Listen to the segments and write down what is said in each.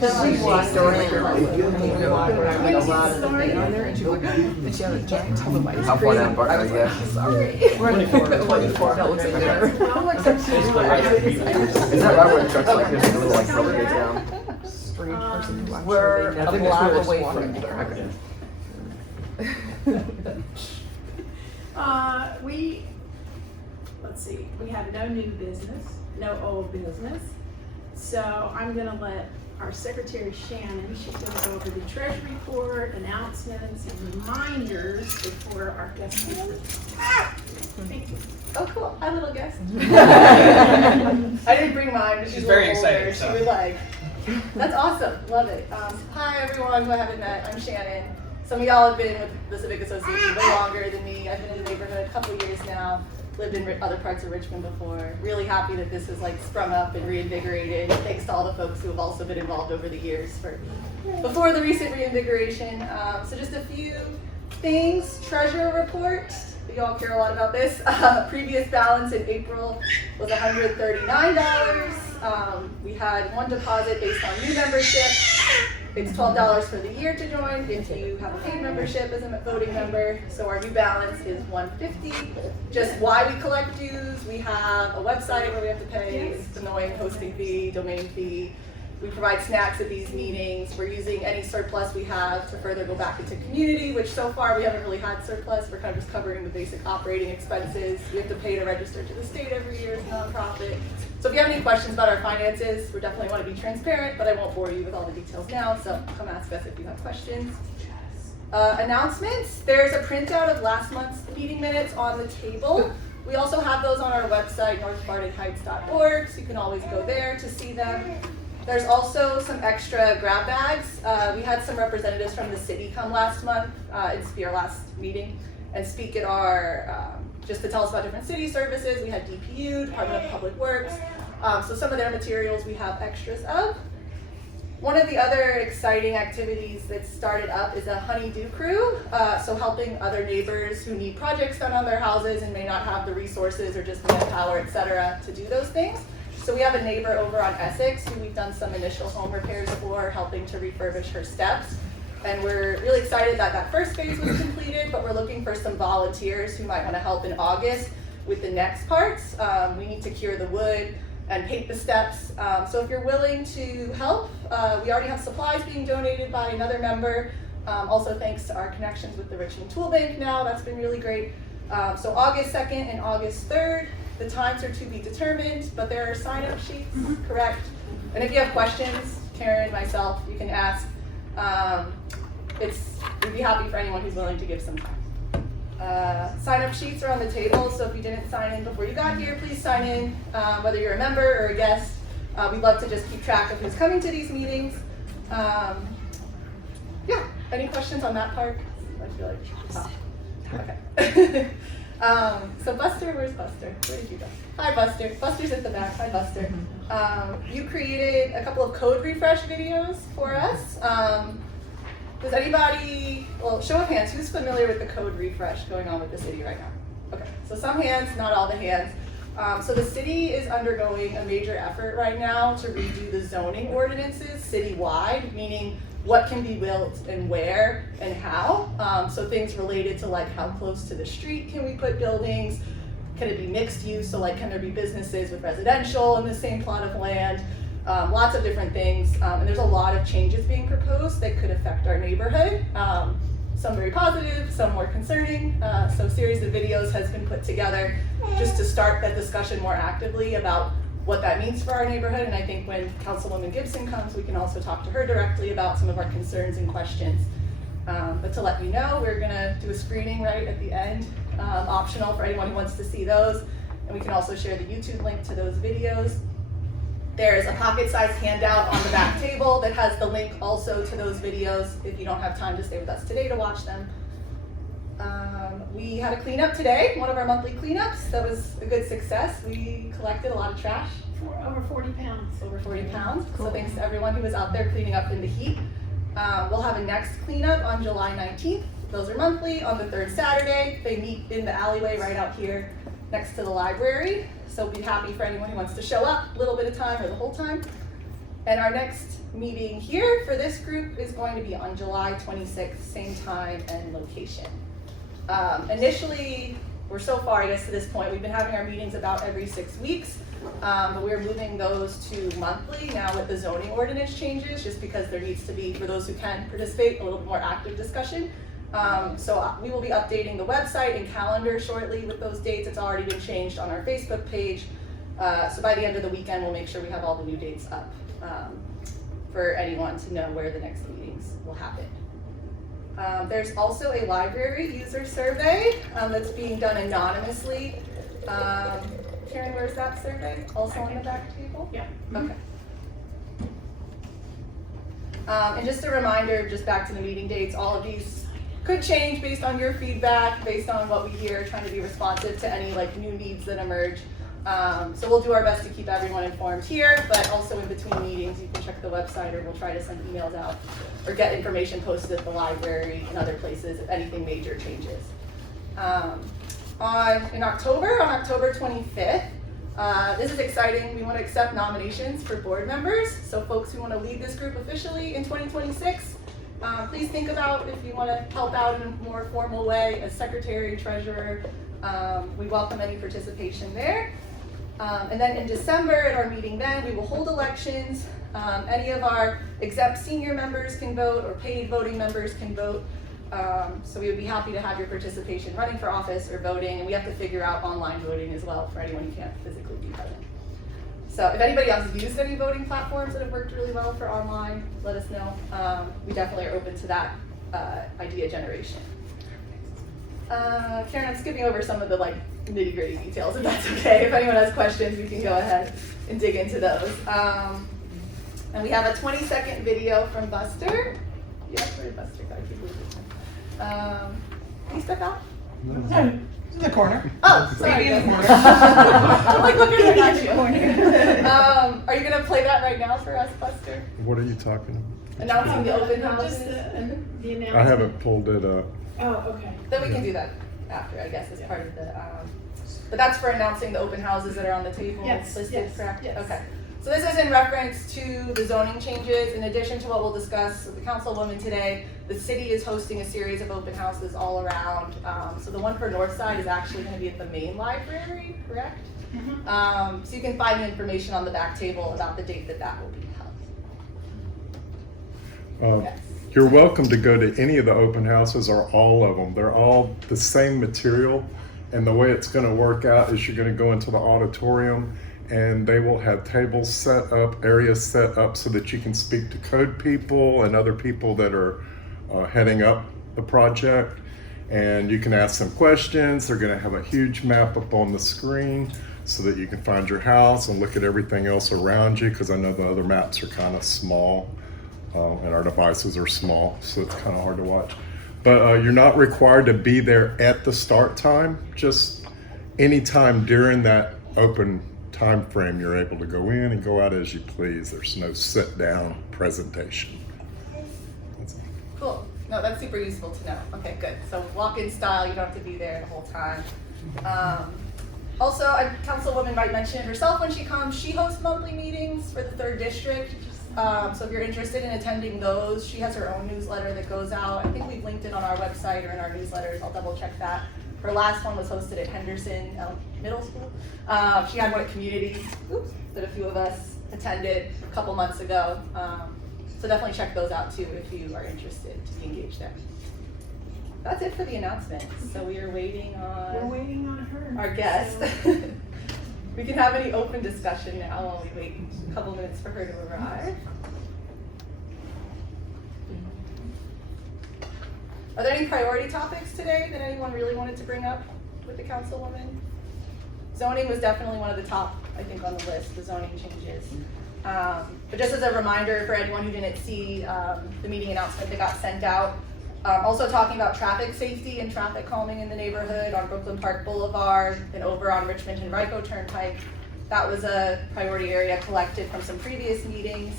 How far down Barton are you? Is that right where the truck's like there's a little like rubber gets down? We're a block away from there. Let's see, we have no new business, no old business. So I'm gonna let our secretary Shannon, she's gonna go over the treasury report, announcements, and reminders before our guest speaker. Thank you. Oh, cool. Hi, little guest. I didn't bring mine, but she's very a little older. excited, so. She was like, that's awesome. Love it. Hi, everyone who I haven't met. I'm Shannon. Some of y'all have been with the Civic Association way longer than me. I've been in the neighborhood a couple years now. Lived in other parts of Richmond before. Really happy that this has like sprung up and reinvigorated. Thanks to all the folks who have also been involved over the years before the recent reinvigoration. So just a few things. Treasurer report. You all care a lot about this. Previous balance in April was $139. We had one deposit based on new membership. It's $12 for the year to join if you have a paid membership as a voting member. So our new balance is $150. Just why we collect dues, we have a website where we have to pay. It's annoying hosting fee, domain fee. We provide snacks at these meetings. We're using any surplus we have to further go back into community, which so far we haven't really had surplus. We're kind of just covering the basic operating expenses. We have to pay to register to the state every year as a nonprofit. So if you have any questions about our finances, we definitely want to be transparent, but I won't bore you with all the details now, so come ask us if you have questions. Announcements. There's a printout of last month's meeting minutes on the table. We also have those on our website, northbartonheights.org, so you can always go there to see them. There's also some extra grab bags. We had some representatives from the city come last month and speak our last meeting and speak at our, just to tell us about different city services. We had DPU, Department of Public Works. So some of their materials we have extras of. One of the other exciting activities that started up is a honey-do crew. So helping other neighbors who need projects done on their houses and may not have the resources or just manpower, et cetera, to do those things. So we have a neighbor over on Essex who we've done some initial home repairs for, helping to refurbish her steps. And we're really excited that that first phase was completed, but we're looking for some volunteers who might want to help in August with the next parts. We need to cure the wood and paint the steps. So if you're willing to help, we already have supplies being donated by another member. Also thanks to our connections with the Richmond Tool Bank now, that's been really great. So August 2nd and August 3rd, the times are to be determined, but there are sign-up sheets, correct? And if you have questions, Karen, myself, you can ask. We'd be happy for anyone who's willing to give some time. Sign-up sheets are on the table, so if you didn't sign in before you got here, please sign in, whether you're a member or a guest. We'd love to just keep track of who's coming to these meetings. Yeah, any questions on that part? I feel like, okay. So Buster, where's Buster? Where did you go? Hi Buster. Buster's at the back. Hi Buster. You created a couple of code refresh videos for us. Does anybody, well, show of hands, who's familiar with the code refresh going on with the city right now? Okay, so some hands, not all the hands. So the city is undergoing a major effort right now to redo the zoning ordinances citywide, meaning what can be built and where and how. So things related to like how close to the street can we put buildings? Can it be mixed use? So like can there be businesses with residential in the same plot of land? Lots of different things. And there's a lot of changes being proposed that could affect our neighborhood. Some very positive, some more concerning. So a series of videos has been put together just to start that discussion more actively about what that means for our neighborhood. And I think when Councilwoman Gibson comes, we can also talk to her directly about some of our concerns and questions. But to let you know, we're gonna do a screening right at the end, optional for anyone who wants to see those. And we can also share the YouTube link to those videos. There's a pocket-sized handout on the back table that has the link also to those videos if you don't have time to stay with us today to watch them. We had a cleanup today, one of our monthly cleanups. That was a good success. We collected a lot of trash. Over 40 pounds. Over 40 pounds. Cool. So thanks to everyone who was out there cleaning up in the heat. We'll have a next cleanup on July 19th. Those are monthly on the third Saturday. They meet in the alleyway right out here next to the library. So be happy for anyone who wants to show up a little bit of time or the whole time. And our next meeting here for this group is going to be on July 26th, same time and location. Initially, we're so far, I guess, to this point, we've been having our meetings about every 6 weeks, but we're moving those to monthly now with the zoning ordinance changes, just because there needs to be, for those who can participate, a little more active discussion. So we will be updating the website and calendar shortly with those dates. It's already been changed on our Facebook page. So by the end of the weekend, we'll make sure we have all the new dates up for anyone to know where the next meetings will happen. There's also a library user survey that's being done anonymously. Karen, where's that survey? Also on the back table? Yeah. Okay. And just a reminder, just back to the meeting dates, all of these could change based on your feedback, based on what we hear, trying to be responsive to any like new needs that emerge. So we'll do our best to keep everyone informed here, but also in between meetings, you can check the website, or we'll try to send emails out or get information posted at the library and other places if anything major changes. On October 25th, this is exciting. We want to accept nominations for board members. So folks who want to lead this group officially in 2026, please think about if you want to help out in a more formal way as secretary, treasurer. We welcome any participation there. And then in December at our meeting then, we will hold elections. Any of our exempt senior members can vote, or paid voting members can vote. So we would be happy to have your participation running for office or voting, and we have to figure out online voting as well for anyone who can't physically be present. So if anybody else has used any voting platforms that have worked really well for online, let us know. We definitely are open to that idea generation. Karen, I'm skipping over some of the like nitty-gritty details, if that's okay. If anyone has questions, we can go ahead and dig into those. And we have a 20-second video from Buster. Yeah, where did Buster go? I keep losing him. Can you step out? In the corner. Oh, sorry. In the corner. I'm like looking at you. Are you gonna play that right now for us, Buster? What are you talking about? Announcing the open houses? Just the announcement. I haven't pulled it up. Oh, okay. Then we can do that after, I guess, as part of the, but that's for announcing the open houses that are on the table Yes, listed, yes, correct? yes. Okay. So this is in reference to the zoning changes. In addition to what we'll discuss with the councilwoman today, the city is hosting a series of open houses all around. So the one for Northside is actually going to be at the main library, correct? Mm-hmm. So you can find information on the back table about the date that that will be held. Yes. You're welcome to go to any of the open houses or all of them. They're all the same material, and the way it's going to work out is you're going to go into the auditorium, and they will have tables set up, areas set up so that you can speak to code people and other people that are heading up the project, and you can ask them questions. They're going to have a huge map up on the screen so that you can find your house and look at everything else around you, because I know the other maps are kind of small. And our devices are small, so it's kind of hard to watch. But you're not required to be there at the start time. Just anytime during that open time frame, you're able to go in and go out as you please. There's no sit-down presentation. Cool. No, that's super useful to know. Okay, good. So walk-in style, you don't have to be there the whole time. Also, Councilwoman might mention it herself when she comes. She hosts monthly meetings for the 3rd District. So if you're interested in attending those, she has her own newsletter that goes out. I think we've linked it on our website or in our newsletters. I'll double check that. Her last one was hosted at Henderson Middle School. She had one at Community that a few of us attended a couple months ago. So definitely check those out too if you are interested to be engaged there. That's it for the announcements. So we are waiting on We're waiting on her. our guest. So- We can have any open discussion now while we wait a couple minutes for her to arrive. Are there any priority topics today that anyone really wanted to bring up with the councilwoman? Zoning was definitely one of the top, I think, on the list, the zoning changes. But just as a reminder for anyone who didn't see the meeting announcement that got sent out, also talking about traffic safety and traffic calming in the neighborhood on Brooklyn Park Boulevard and over on Richmond and Henrico Turnpike. That was a priority area collected from some previous meetings.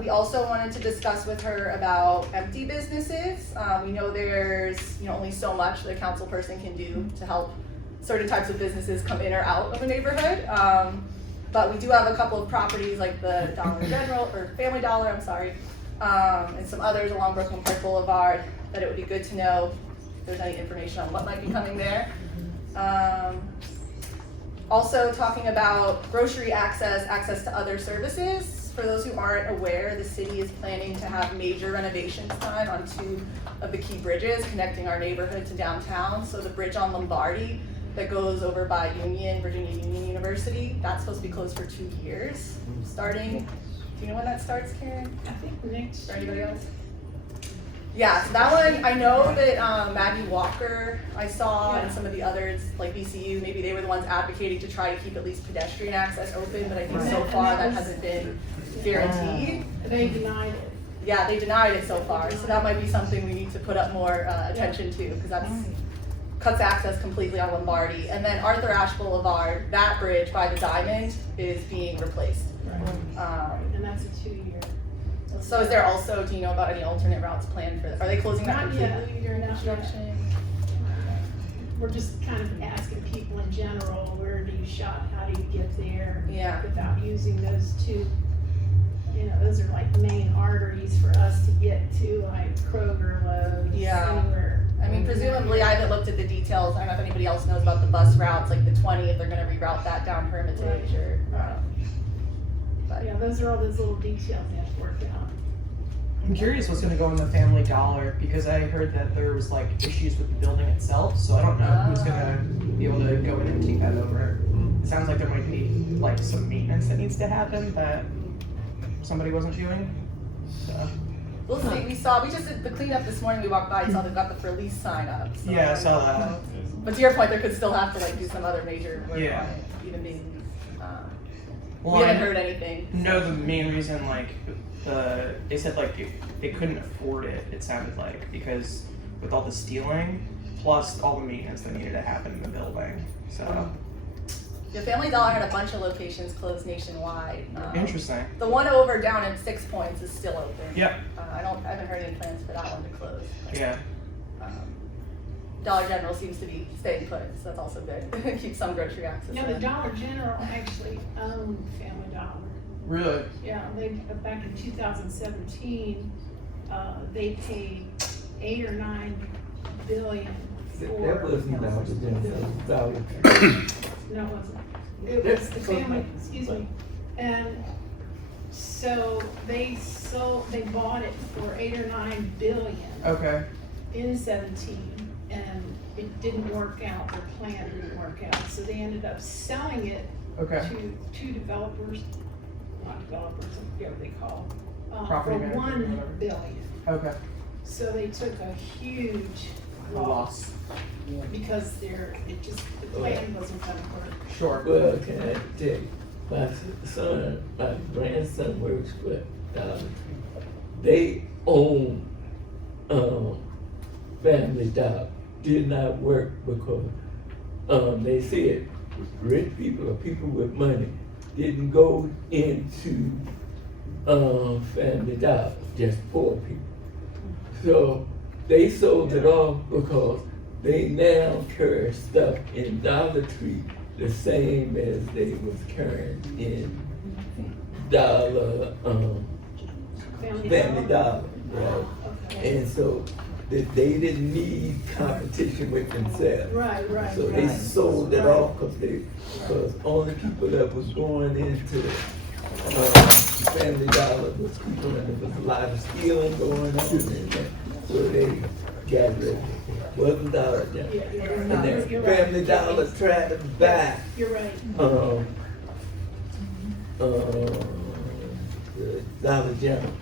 We also wanted to discuss with her about empty businesses. We know there's only so much that a council person can do to help certain types of businesses come in or out of a neighborhood. But we do have a couple of properties like the Dollar General, or Family Dollar, I'm sorry, and some others along Brooklyn Park Boulevard that it would be good to know if there's any information on what might be coming there. Also talking about grocery access to other services. For those who aren't aware, the city is planning to have major renovations done on 2 of the key bridges connecting our neighborhood to downtown. So the bridge on Lombardi that goes over by Virginia Union University, that's supposed to be closed for 2 years, starting, do you know when that starts, Karen? I think next Or year. anybody else? Yeah, so that one, I know that Maggie Walker, I saw, and some of the others, like BCU, maybe they were the ones advocating to try to keep at least pedestrian access open, but I think so far that hasn't been guaranteed. They denied it. Yeah, they denied it so far, so that might be something we need to put up more attention to, because that's cuts access completely on Lombardi. And then Arthur Ashe Boulevard, that bridge by the Diamond is being replaced. And that's a 2-year. So is there also, do you know about any alternate routes planned for, are they closing that Not yet. completely during Not yet. construction? We're just kind of asking people in general, where do you shop, how do you get there? Yeah. Without using those 2, you know, those are like main arteries for us to get to, like Kroger, Lowe's, Yeah. anywhere. I mean, presumably, I haven't looked at the details. I don't know if anybody else knows about the bus routes, like the 20, if they're gonna reroute that down Hermitage or, but. Yeah, those are all those little details they have to work out. I'm curious what's gonna go in the Family Dollar, because I heard that there was like issues with the building itself, so I don't know who's gonna be able to go in and take that over. It sounds like there might be like some maintenance that needs to happen that somebody wasn't doing, so. We'll see, we just did the cleanup this morning, we walked by and saw they've got the for lease sign up. So Yeah, I saw that. But to your point, there could still have to like do some other major work on Yeah. it, even being, Well, we I haven't heard anything. know the main reason, like, they said like they couldn't afford it, it sounded like, because with all the stealing, plus all the maintenance that needed to happen in the building, so. The Family Dollar had a bunch of locations closed nationwide. Interesting. The one over down in 6 Points is still open. Yep. I haven't heard any plans for that one to close. Yeah. Dollar General seems to be staying put, so that's also good. Keep some grocery access. Yeah, the in. Dollar General actually owned Family Dollar. Really? Yeah, they, back in 2017, they paid 8 or 9 billion for. That wasn't Dollar General, Dollar No, it wasn't. It was the family, excuse me. And so they bought it for 8 or 9 billion Okay. in 17, and it didn't work out, their plan didn't work out. So they ended up selling it Okay. to 2 developers, not developers, I forget what they call, for Property manager or 1 whatever. billion. Okay. So they took a huge A loss because the plan wasn't gonna work. Sure. Well, can I tell you, my son, my grandson works for Dollar Tree. They own, Family Dollar, did not work because, they said rich people or people with money didn't go into, Family Dollar, just poor people. So they sold it off because they now carry stuff in Dollar Tree the same as they was carrying in Dollar, Family Dollar, right? Okay. And so they didn't need competition with themselves. Right. So they sold it off because only people that was going into Family Dollar was people, and there was a lot of stealing going on in there. So they got rid of it. Wasn't Dollar General. And then You're right. Family Dollar tried to buy, You're right. the Dollar General.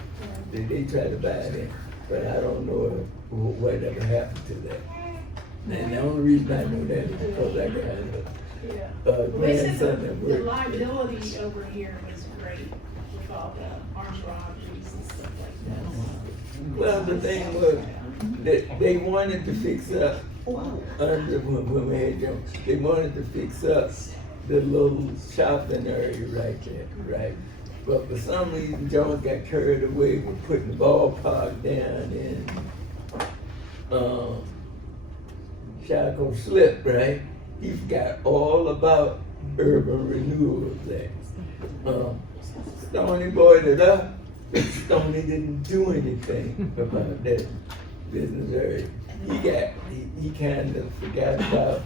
They tried to buy it, but I don't know whatever happened to that. And the only reason I know that is because I got Yeah. a Well, they said grandson that the worked. liability over here was great with all the armed robberies and stuff like that. Well, the thing was, they wanted to fix up, when we had them, they wanted to fix up the little shopping area right there, right? But for some reason, John got carried away with putting the ballpark down in, Chaco Slip, right? He forgot all about urban renewal there. Stoney bought it up, but Stoney didn't do anything about that business area. He kind of forgot about,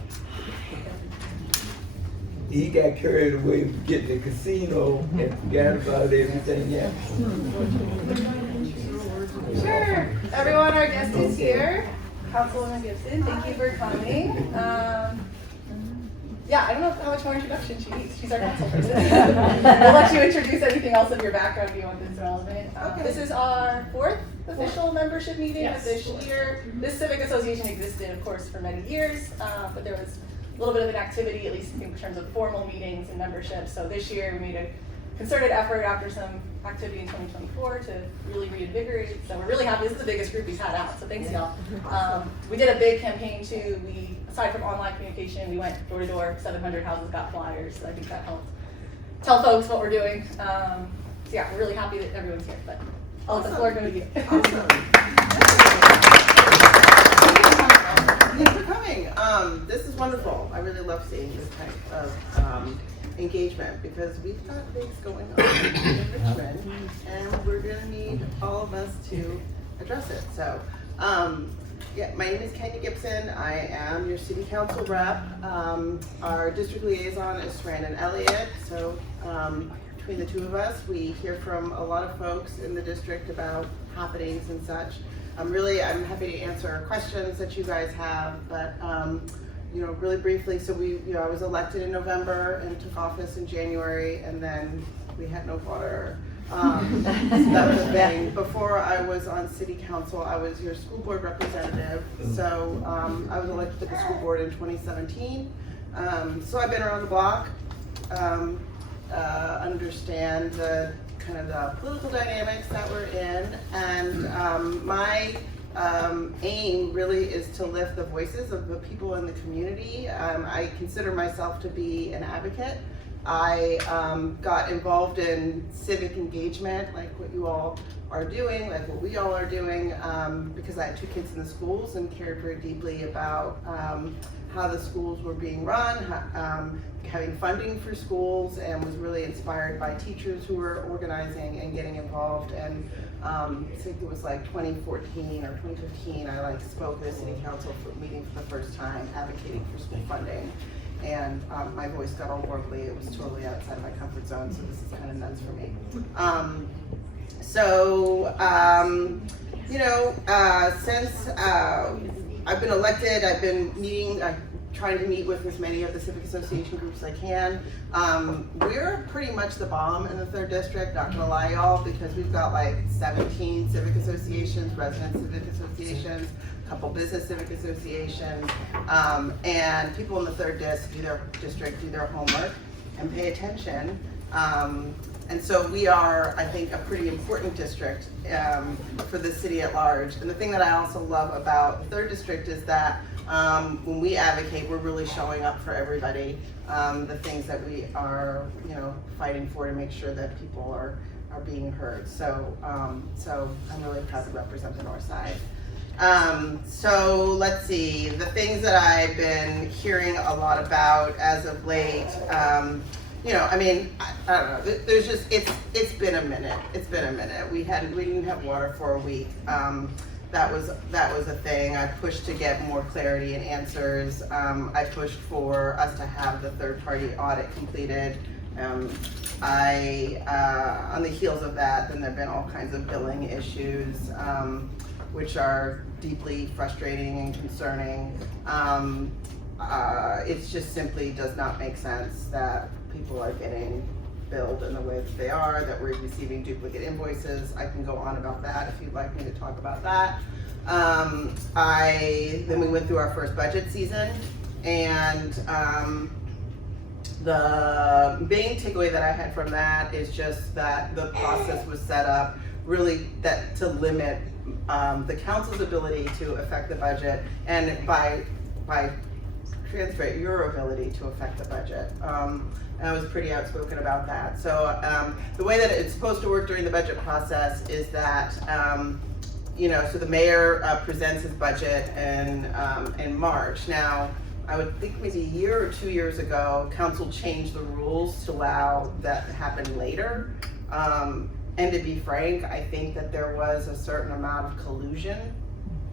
he got carried away with getting the casino and forgot about everything else. Sure. Everyone, our guest is here. Councilwoman Gibson, thank you for coming. Yeah, I don't know how much more introduction she needs. She's our council person. We'll let you introduce anything else of your background beyond this relevant. This is our 4th official membership meeting of this year. This civic association existed, of course, for many years, but there was a little bit of an activity, at least in terms of formal meetings and membership. So this year we made a concerted effort after some activity in 2024 to really reinvigorate. So we're really happy. This is the biggest group we've had out. So thanks, y'all. We did a big campaign too. We, aside from online communication, we went door to door, 700 houses got flyers. So I think that helped tell folks what we're doing. So yeah, we're really happy that everyone's here. But I'll let the floor go to you. Awesome. Thanks for coming. This is wonderful. I really love seeing this type of engagement because we've got things going on in Richmond and we're going to need all of us to address it. So, yeah, my name is Kenya Gibson. I am your city council rep. Our district liaison is Brandon Elliott. So, between the two of us, we hear from a lot of folks in the district about happenings and such. I'm happy to answer questions that you guys have, but really briefly, so I was elected in November and took office in January, and then we had no water. So that was a thing. Before I was on city council, I was your school board representative. So I was elected to the school board in 2017. So I've been around the block, understand the kind of the political dynamics that we're in, and my aim really is to lift the voices of the people in the community. I consider myself to be an advocate. I got involved in civic engagement, like what you all are doing, like what we all are doing, because I had 2 kids in the schools and cared very deeply about how the schools were being run, having funding for schools, and was really inspired by teachers who were organizing and getting involved. And I think it was like 2014 or 2015, I spoke at a city council meeting for the first time, advocating for school funding. And my voice got all warbly. It was totally outside of my comfort zone, so this is kind of nuts for me. Since I've been elected, I've been trying to meet with as many of the civic association groups as I can. We're pretty much the bomb in the 3rd district, not gonna lie y'all, because we've got like 17 civic associations, resident civic associations, a couple business civic associations, and people in the 3rd district do their homework and pay attention. And so we are, I think, a pretty important district for the city at large. And the thing that I also love about the 3rd district is that when we advocate, we're really showing up for everybody, the things that we are, fighting for to make sure that people are being heard. So I'm really proud to represent the North Side. So let's see, the things that I've been hearing a lot about as of late, I don't know, there's just, it's been a minute. It's been a minute. We didn't have water for a week. That was a thing. I pushed to get more clarity and answers. I pushed for us to have the 3rd-party audit completed. On the heels of that, then there've been all kinds of billing issues, which are deeply frustrating and concerning. It just simply does not make sense that people are getting billed in the way that they are, that we're receiving duplicate invoices. I can go on about that if you'd like me to talk about that. Then we went through our first budget season, and the main takeaway that I had from that is just that the process was set up really to limit the council's ability to affect the budget, and by transfer your ability to affect the budget. And I was pretty outspoken about that. So the way that it's supposed to work during the budget process is that, so the mayor presents his budget in March. Now, I would think maybe a year or 2 years ago, council changed the rules to allow that to happen later. And to be frank, I think that there was a certain amount of collusion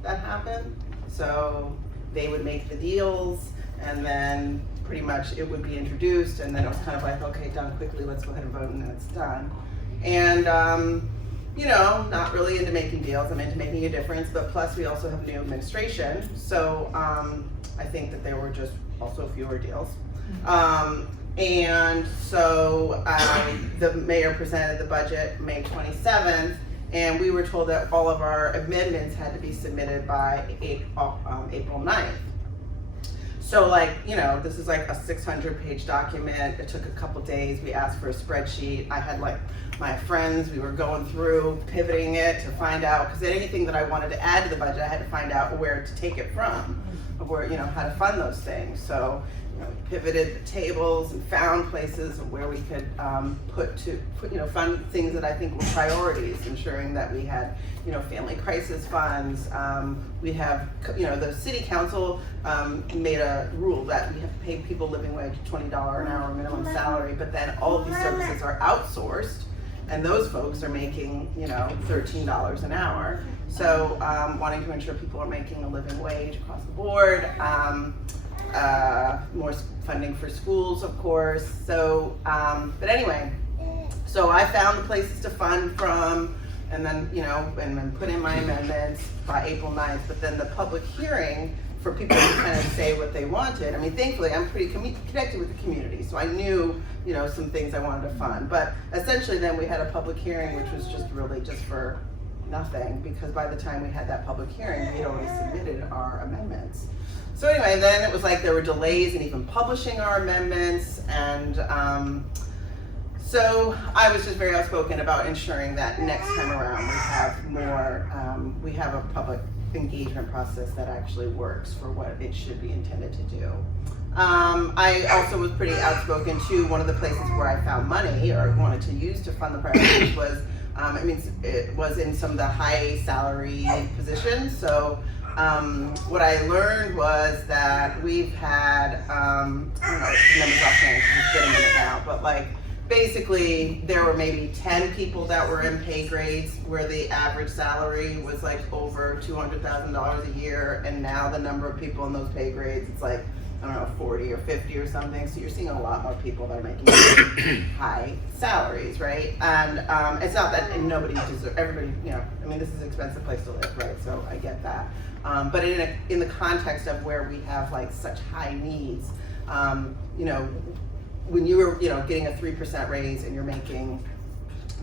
that happened. So they would make the deals, and then pretty much it would be introduced, and then it was kind of like, okay, done quickly, let's go ahead and vote, and then it's done. And you know, not really into making deals, I'm into making a difference, but plus we also have new administration, so I think that there were just also fewer deals. And so the mayor presented the budget May 27th, and we were told that all of our amendments had to be submitted by April 9th. So like, you know, this is like a 600-page document. It took a couple days. We asked for a spreadsheet. I had like my friends, we were going through, pivoting it to find out, because anything that I wanted to add to the budget, I had to find out where to take it from, or where, you know, how to fund those things. So, you know, we pivoted the tables and found places where we could fund things that I think were priorities, ensuring that we had, you know, family crisis funds. We have, you know, the city council made a rule that we have to pay people living wage $20 an hour minimum salary, but then all of these services are outsourced, and those folks are making, you know, $13 an hour. So wanting to ensure people are making a living wage across the board. More funding for schools, of course. So, but anyway, so I found the places to fund from, and then, you know, and then put in my amendments by April 9th, but then the public hearing for people to kind of say what they wanted. I mean, thankfully, I'm pretty connected with the community, so I knew, you know, some things I wanted to fund. But essentially then we had a public hearing, which was just really just for nothing, because by the time we had that public hearing, we had already submitted our amendments. So anyway, then it was like there were delays in even publishing our amendments, and so I was just very outspoken about ensuring that next time around we have more, we have a public engagement process that actually works for what it should be intended to do. I also was pretty outspoken too. One of the places where I found money or wanted to use to fund the priorities was, it was in some of the high salary positions. So what I learned was that we've had, I don't know, the numbers offhand, just getting in it now, but like, basically there were maybe 10 people that were in pay grades where the average salary was like over $200,000 a year, and now the number of people in those pay grades, it's like, I don't know, 40 or 50 or something. So you're seeing a lot more people that are making high salaries, right? And it's not that nobody deserves, everybody, you know, I mean, this is an expensive place to live, right? So I get that. But in the context of where we have like such high needs, you know, when you were, you know, getting a 3% raise and you're making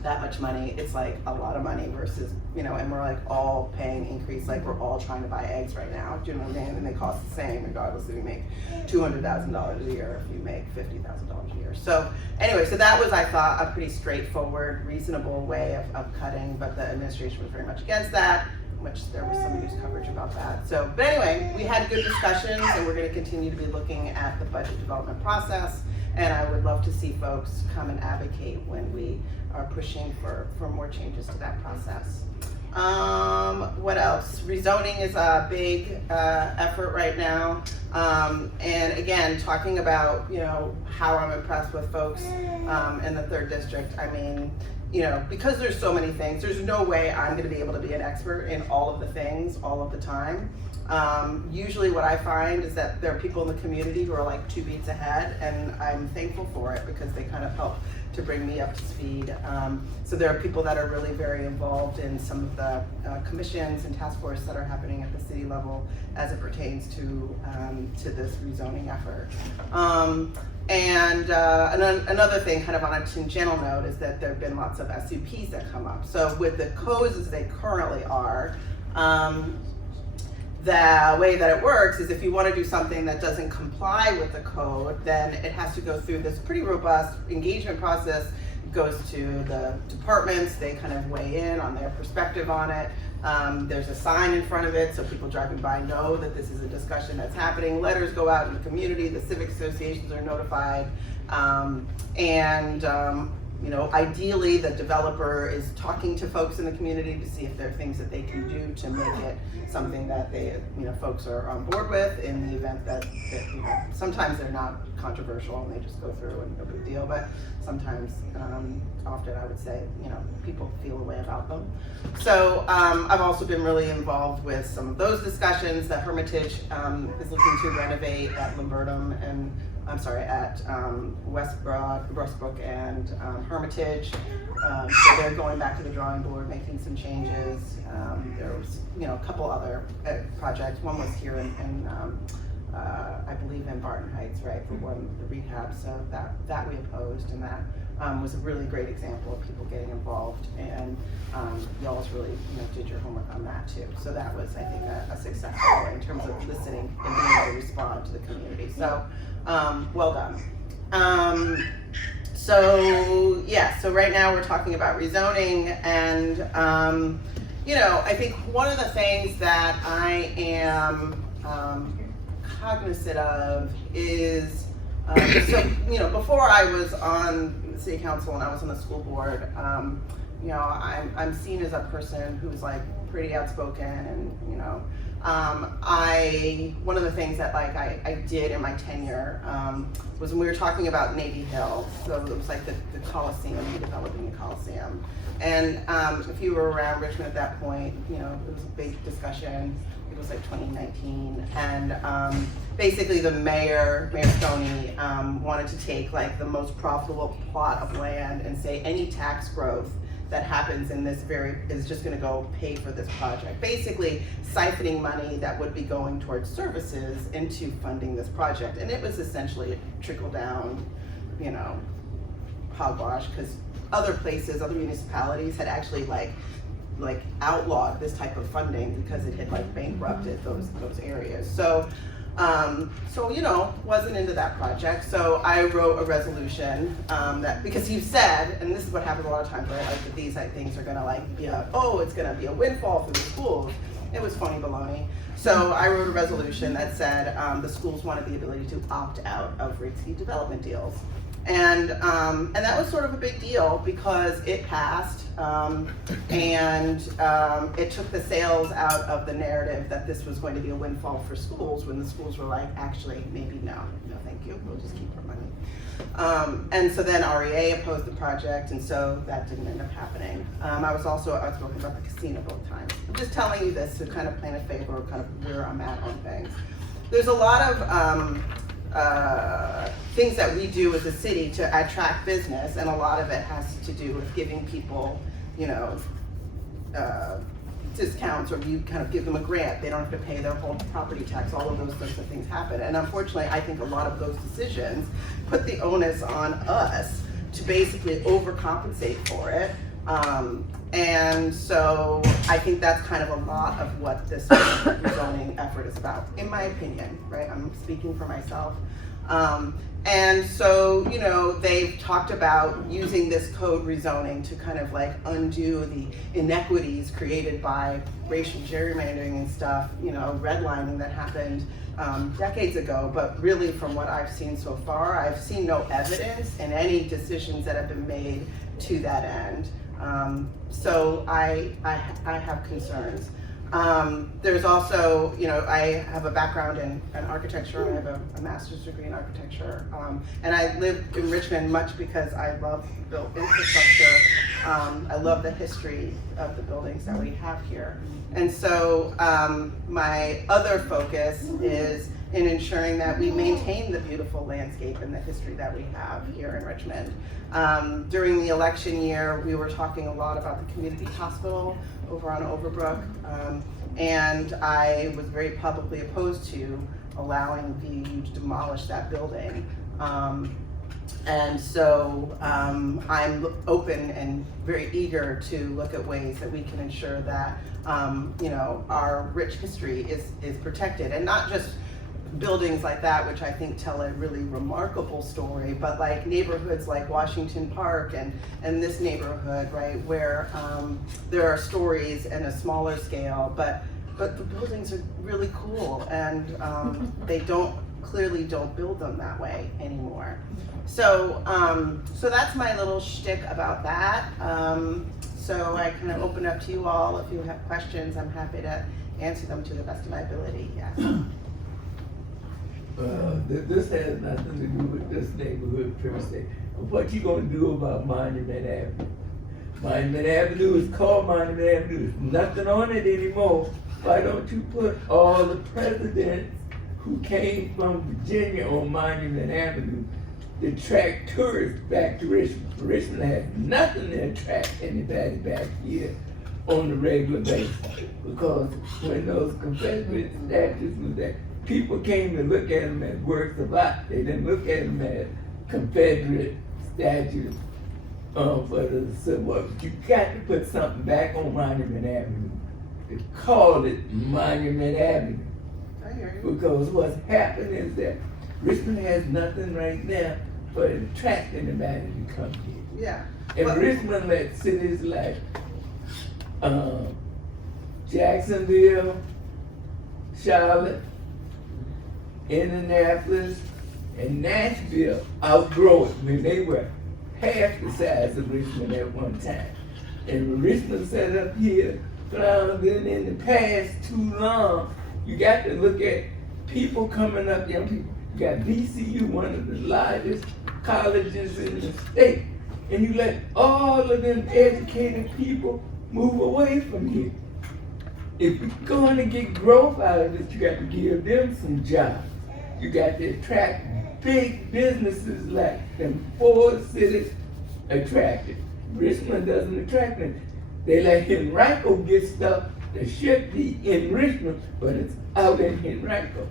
that much money, it's like a lot of money versus, you know, and we're like all paying increase, like we're all trying to buy eggs right now, do you know what I mean? And they cost the same regardless if you make $200,000 a year, if you make $50,000 a year. So anyway, so that was, I thought, a pretty straightforward, reasonable way of cutting, but the administration was very much against that, which there was some news coverage about that. So, but anyway, we had good discussions, and we're gonna continue to be looking at the budget development process. And I would love to see folks come and advocate when we are pushing for more changes to that process. What else? Rezoning is a big effort right now. And again, talking about, you know, how I'm impressed with folks in the 3rd District. I mean, you know, because there's so many things, there's no way I'm gonna be able to be an expert in all of the things all of the time. Usually what I find is that there are people in the community who are like 2 beats ahead, and I'm thankful for it because they kind of help to bring me up to speed. So there are people that are really very involved in some of the commissions and task force that are happening at the city level as it pertains to this rezoning effort. And another thing, kind of on a tangential note, is that there have been lots of SUPs that come up. So with the codes as they currently are, the way that it works is if you want to do something that doesn't comply with the code, then it has to go through this pretty robust engagement process. It goes to the departments, they kind of weigh in on their perspective on it. There's a sign in front of it so people driving by know that this is a discussion that's happening. Letters go out in the community, the civic associations are notified. You know, ideally, the developer is talking to folks in the community to see if there are things that they can do to make it something that they, you know, folks are on board with, in the event that you know, sometimes they're not controversial and they just go through and no big deal, but sometimes, often I would say, you know, people feel a way about them. So I've also been really involved with some of those discussions. The Hermitage is looking to renovate at Lambertum and at Westbrook and Hermitage. So they're going back to the drawing board, making some changes. There was, you know, a couple other projects. One was here in I believe in Barton Heights, right, for one, the rehab. So that we opposed, and that was a really great example of people getting involved. And y'all's really, you know, did your homework on that too. So that was, I think, a successful way in terms of listening and being able to respond to the community. So well done. So yeah, so right now we're talking about rezoning, and you know, I think one of the things that I am cognizant of is, so, you know, before I was on the city council and I was on the school board, you know, I'm seen as a person who's like pretty outspoken, and, you know, one of the things that like I did in my tenure was when we were talking about Navy Hill. So it was like the Coliseum, developing the Coliseum. And if you were around Richmond at that point, you know, it was a big discussion. It was like 2019, and basically the Mayor Stoney wanted to take like the most profitable plot of land and say any tax growth that happens in this is just going to go pay for this project. Basically siphoning money that would be going towards services into funding this project. And it was essentially a trickle down, you know, hogwash, because other places, other municipalities had actually like outlawed this type of funding because it had like bankrupted those areas. So you know, wasn't into that project. So I wrote a resolution that, because you said, and this is what happens a lot of times, right? Like that these things are gonna like be it's gonna be a windfall for the schools. It was phony baloney. So I wrote a resolution that said the schools wanted the ability to opt out of risky development deals. And that was sort of a big deal because it passed, and it took the sales out of the narrative that this was going to be a windfall for schools, when the schools were like, actually, maybe no thank you, we'll just keep our money. And so then REA opposed the project, and so that didn't end up happening. I was outspoken about the casino both times. I'm just telling you this to kind of plan a favor of kind of where I'm at on things. There's a lot of things that we do as a city to attract business, and a lot of it has to do with giving people, you know, discounts, or you kind of give them a grant. They don't have to pay their whole property tax. All of those sorts of things happen. And unfortunately, I think a lot of those decisions put the onus on us to basically overcompensate for it. And so I think that's kind of a lot of what this rezoning effort is about, in my opinion, right? I'm speaking for myself. And so, you know, they've talked about using this code rezoning to kind of like undo the inequities created by racial gerrymandering and stuff, you know, redlining that happened decades ago. But really, from what I've seen so far, I've seen no evidence in any decisions that have been made to that end. So I have concerns. There's also, you know, I have a background in architecture. I have a master's degree in architecture. And I live in Richmond much because I love built infrastructure. I love the history of the buildings that we have here. And so my other focus is in ensuring that we maintain the beautiful landscape and the history that we have here in Richmond. During the election year, we were talking a lot about the community hospital over on Overbrook, and I was very publicly opposed to allowing VU to demolish that building. And so I'm open and very eager to look at ways that we can ensure that you know, our rich history is protected, and not just buildings like that, which I think tell a really remarkable story, but like neighborhoods like Washington Park and this neighborhood, right, where there are stories in a smaller scale, but the buildings are really cool, and they don't clearly don't build them that way anymore. So, so that's my little shtick about that. So I kind of open up to you all. If you have questions, I'm happy to answer them to the best of my ability. Yes. This has nothing to do with this neighborhood per se. But what you gonna do about Monument Avenue? Monument Avenue is called Monument Avenue. There's nothing on it anymore. Why don't you put all the presidents who came from Virginia on Monument Avenue to attract tourists back to Richmond? Richmond has nothing to attract anybody back here on the regular basis. Because when those Confederate statues was there, people came to look at them as works of art. They didn't look at them as Confederate statues for the Civil War. But you got to put something back on Monument Avenue. They call it Monument Avenue. I hear you. Because what's happened is that Richmond has nothing right now but to attract anybody to come here. Yeah. And Well- Richmond let cities like Jacksonville, Charlotte, Indianapolis, and Nashville outgrow it when they were half the size of Richmond at one time. And when Richmond set up here, floundering in the past too long, you got to look at people coming up, young people. You got VCU, one of the largest colleges in the state, and you let all of them educated people move away from here. If you're going to get growth out of it, you got to give them some jobs. You got to attract big businesses like them four cities attracted. Richmond doesn't attract them. They let Henrico get stuff that should be in Richmond, but it's out in Henrico.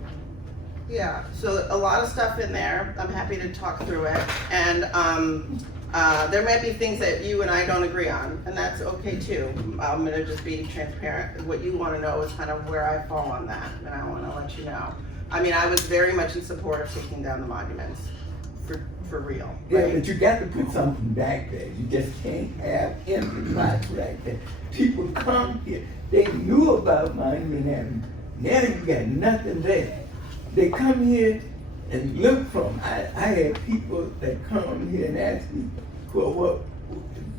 Yeah, so a lot of stuff in there. I'm happy to talk through it. And there might be things that you and I don't agree on, and that's okay too. I'm gonna just be transparent. What you wanna know is kind of where I fall on that, and I wanna let you know. I mean, I was very much in support of taking down the monuments, for real. Yeah, Right? but you got to put something back there. You just can't have empty lots right there. People come here, they knew about Monument Avenue. Now you got nothing there. They come here and look from. I had people that come here and ask me, well,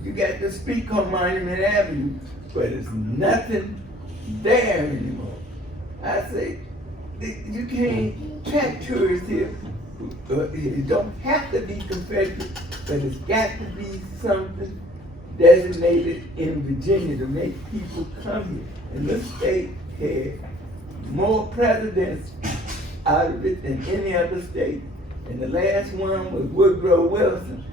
you got this street called Monument Avenue, but there's nothing there anymore. I say, you can't attract tourists here. It don't have to be Confederate, but it's got to be something designated in Virginia to make people come here. And this state had more presidents out of it than any other state. And the last one was Woodrow Wilson.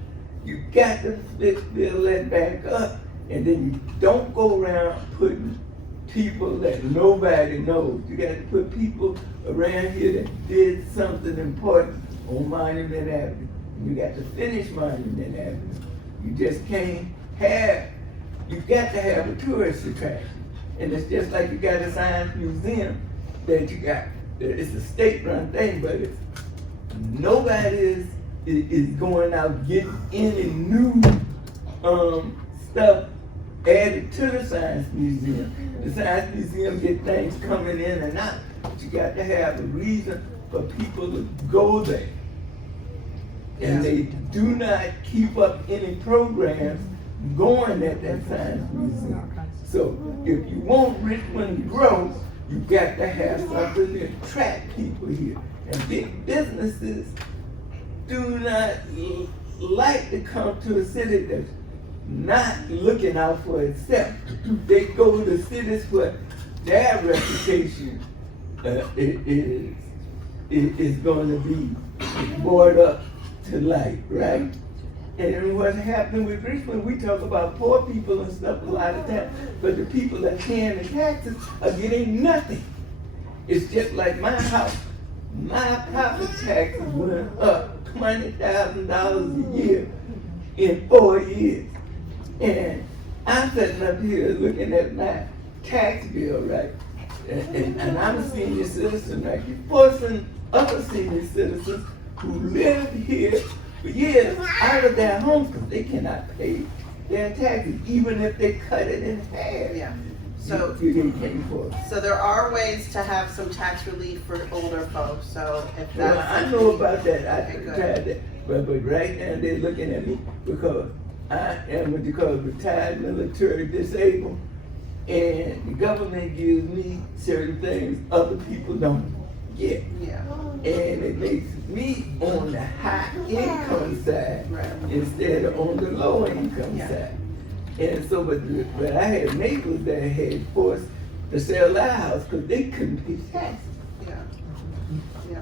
You got to build that back up, and then you don't go around putting people that nobody knows. You got to put people around here that did something important on Monument Avenue. You got to finish Monument Avenue. You just can't have, you got to have a tourist attraction. And it's just like you got a science museum that you got, it's a state-run thing, but it's, nobody is going out getting any new stuff added to the Science Museum. The Science Museum get things coming in and out, but you got to have a reason for people to go there. And they do not keep up any programs going at that Science Museum. So if you want Richmond to grow, you got to have something to attract people here. And big businesses do not like to come to a city that's not looking out for itself. They go to cities where their reputation is going to be brought up to light, right? And what's happening with Richmond, we talk about poor people and stuff a lot of times, but the people that paying the taxes are getting nothing. It's just like my house. My property taxes went up $20,000 a year in 4 years. And I'm sitting up here looking at my tax bill, right? And I'm a senior citizen, right? You're forcing other senior citizens who live here for years out of their homes because they cannot pay their taxes, even if they cut it in half. Yeah. So- you can't afford. So there are ways to have some tax relief for older folks, so if Well, that's. I know about that, I Okay, good. tried that, but right now they're looking at me because I am what you call retired military disabled, and the government gives me certain things other people don't get. Yeah, And it makes me on the high income side right. instead of on the low income Yeah. side. And so, but I had neighbors that had forced to sell their house because they couldn't pay taxes. Yeah. Yeah.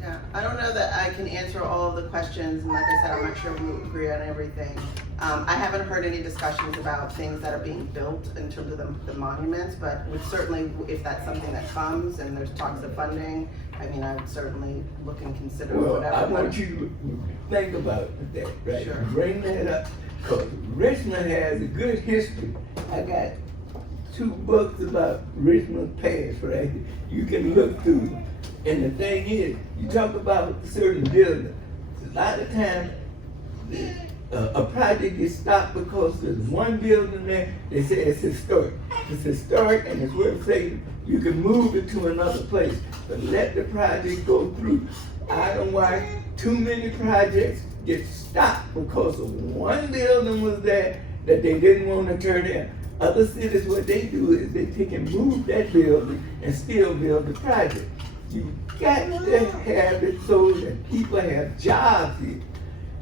Yeah, I don't know that I can answer all of the questions, and like I said, I'm not sure we agree on everything. I haven't heard any discussions about things that are being built in terms of the monuments, but would certainly, if that's something that comes and there's talks of funding, I mean, I would certainly look and consider Well, whatever. I want you to think about that, right? Sure. Bring that up, because Richmond has a good history. I got 2 books about Richmond's past, right? You can look through them. And the thing is, you talk about certain buildings. A lot of times, a project gets stopped because there's one building there, they say it's historic. It's historic and it's worth saving. You can move it to another place, but let the project go through. I don't watch too many projects get stopped because of one building was there that they didn't want to tear down. Other cities, what they do is they take and move that building and still build the project. You got to have it so that people have jobs here.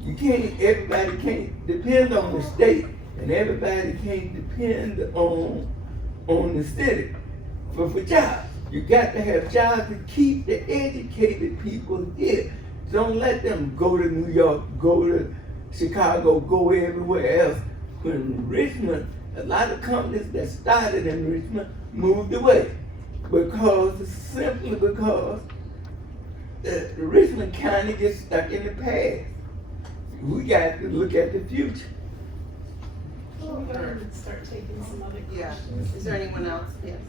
You can't, everybody can't depend on the state, and everybody can't depend on the city for jobs. You got to have jobs to keep the educated people here. Don't let them go to New York, go to Chicago, go everywhere else. When Richmond, a lot of companies that started in Richmond moved away simply because the Richmond County gets stuck in the past. We got to look at the future. We're gonna start taking some other Yeah, questions. is there anyone else? Yes.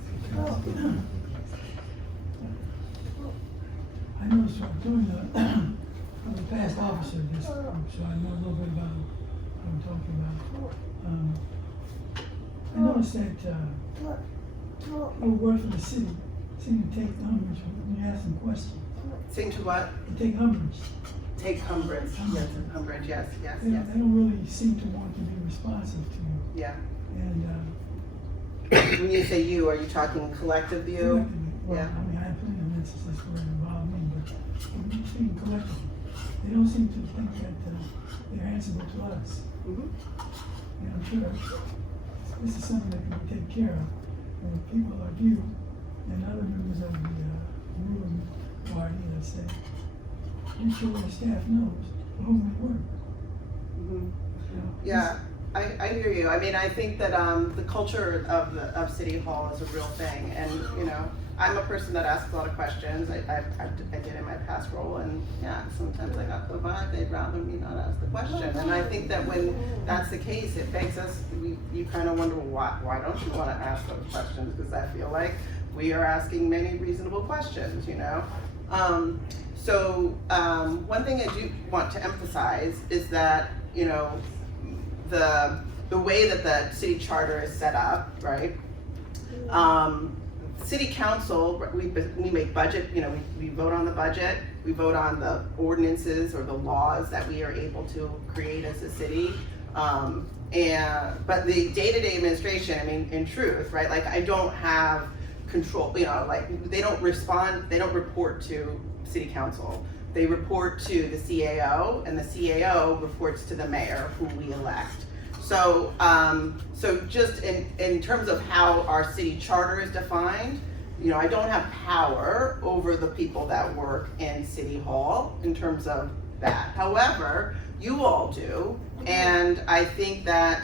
I noticed what I'm doing, I'm a past officer of this group, so I know a little bit about what I'm talking about. I noticed that, people work for the city seem to take umbrage when you ask them questions. Seem to what? They take umbrage. Take umbrage. Yes, umbrage, yes, yes, They yes. don't really seem to want to be responsive to you. Yeah. And, When you say you, are you talking collective view? collectively, well, Yeah. I mean, I have plenty of instances where it involved me, but I'm speaking collectively. They don't seem to think that, they're answerable to us. Mhm. And I'm sure this is something that can be taken care of. And if people like you and other members of the ruling party, let's say, make sure the staff knows for whom we work. Mhm. You know, Yeah, I hear you. I mean, I think that the culture of City Hall is a real thing, and you know, I'm a person that asks a lot of questions. I did in my past role, and yeah, sometimes I got the vibe they'd rather me not ask the question. And I think that when that's the case, it begs us. You kind of wonder why don't you want to ask those questions? Because I feel like we are asking many reasonable questions, you know. So one thing I do want to emphasize is that, you know, the way that the city charter is set up, right? City council, we make budget, you know, we vote on the budget, we vote on the ordinances or the laws that we are able to create as a city. But the day-to-day administration, I mean, in truth, right? Like, I don't have control, you know, like, they don't report to city council. They report to the CAO, and the CAO reports to the mayor, who we elect. So, so just in terms of how our city charter is defined, you know, I don't have power over the people that work in City Hall in terms of that. However, you all do, and I think that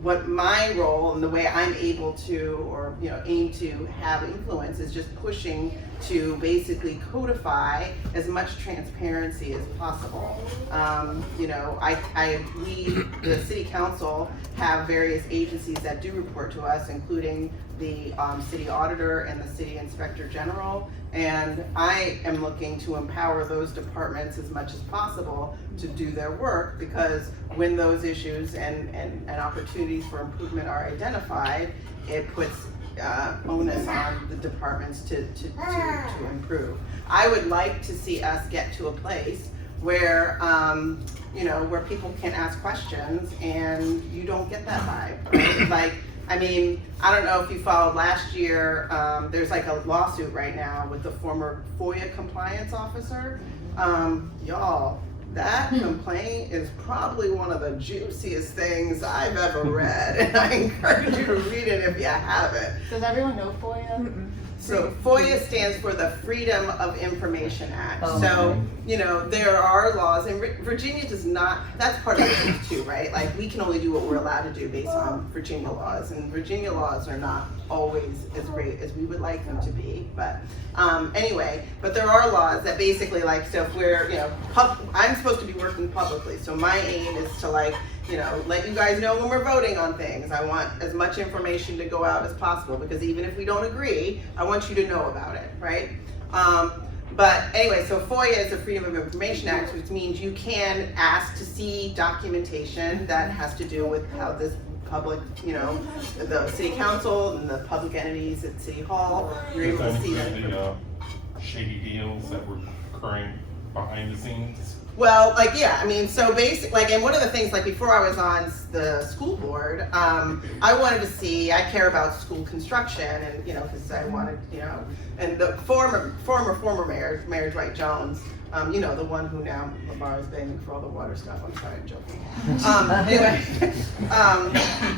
what my role and the way I'm able to, or you know, aim to have influence is just pushing to basically codify as much transparency as possible. You know, we, the city council, have various agencies that do report to us, including the city auditor and the city inspector general. And I am looking to empower those departments as much as possible to do their work, because when those issues and opportunities for improvement are identified, it puts onus on the departments to improve. I would like to see us get to a place where where people can ask questions and you don't get that vibe, right? Like, I mean, I don't know if you followed last year, there's like a lawsuit right now with the former FOIA compliance officer. Y'all, that complaint is probably one of the juiciest things I've ever read, and I encourage you to read it if you haven't. Does everyone know FOIA? So FOIA stands for the Freedom of Information Act. Oh, So, there are laws, and Virginia does not, that's part of it too, right? Like, we can only do what we're allowed to do based on Virginia laws, and Virginia laws are not always as great as we would like them to be, but anyway, but there are laws that basically, like, so if we're, I'm supposed to be working publicly, so my aim is to, like, let you guys know when we're voting on things. I want as much information to go out as possible, because even if we don't agree, I want you to know about it, right? But anyway, so FOIA is the Freedom of Information Act, which means you can ask to see documentation that has to do with how this public, the city council and the public entities at City Hall, you're able to see that. The shady deals that were occurring behind the scenes. Well, like, yeah, I mean, so basically, like, and one of the things, like, before I was on the school board, I wanted to see, I care about school construction, and, because I wanted, and the former Mayor Dwight Jones, the one who now Lamar is begging for all the water stuff. I'm sorry, I'm joking. Anyway,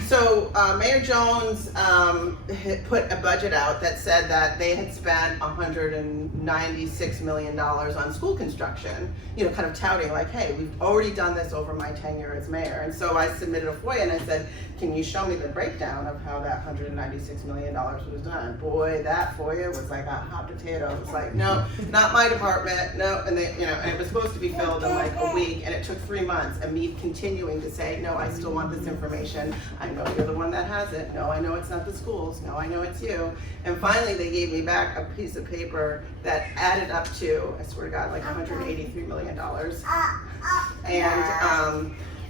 so Mayor Jones had put a budget out that said that they had spent $196 million on school construction, kind of touting like, hey, we've already done this over my tenure as mayor. And so I submitted a FOIA and I said, can you show me the breakdown of how that $196 million was done? Boy, that FOIA was like a hot potato. It was like, no, not my department, no. And they, and it was supposed to be filled in like a week, and it took 3 months, and me continuing to say, no, I still want this information. I know you're the one that has it. No, I know it's not the schools. No, I know it's you. And finally, they gave me back a piece of paper that added up to, I swear to God, like $183 million.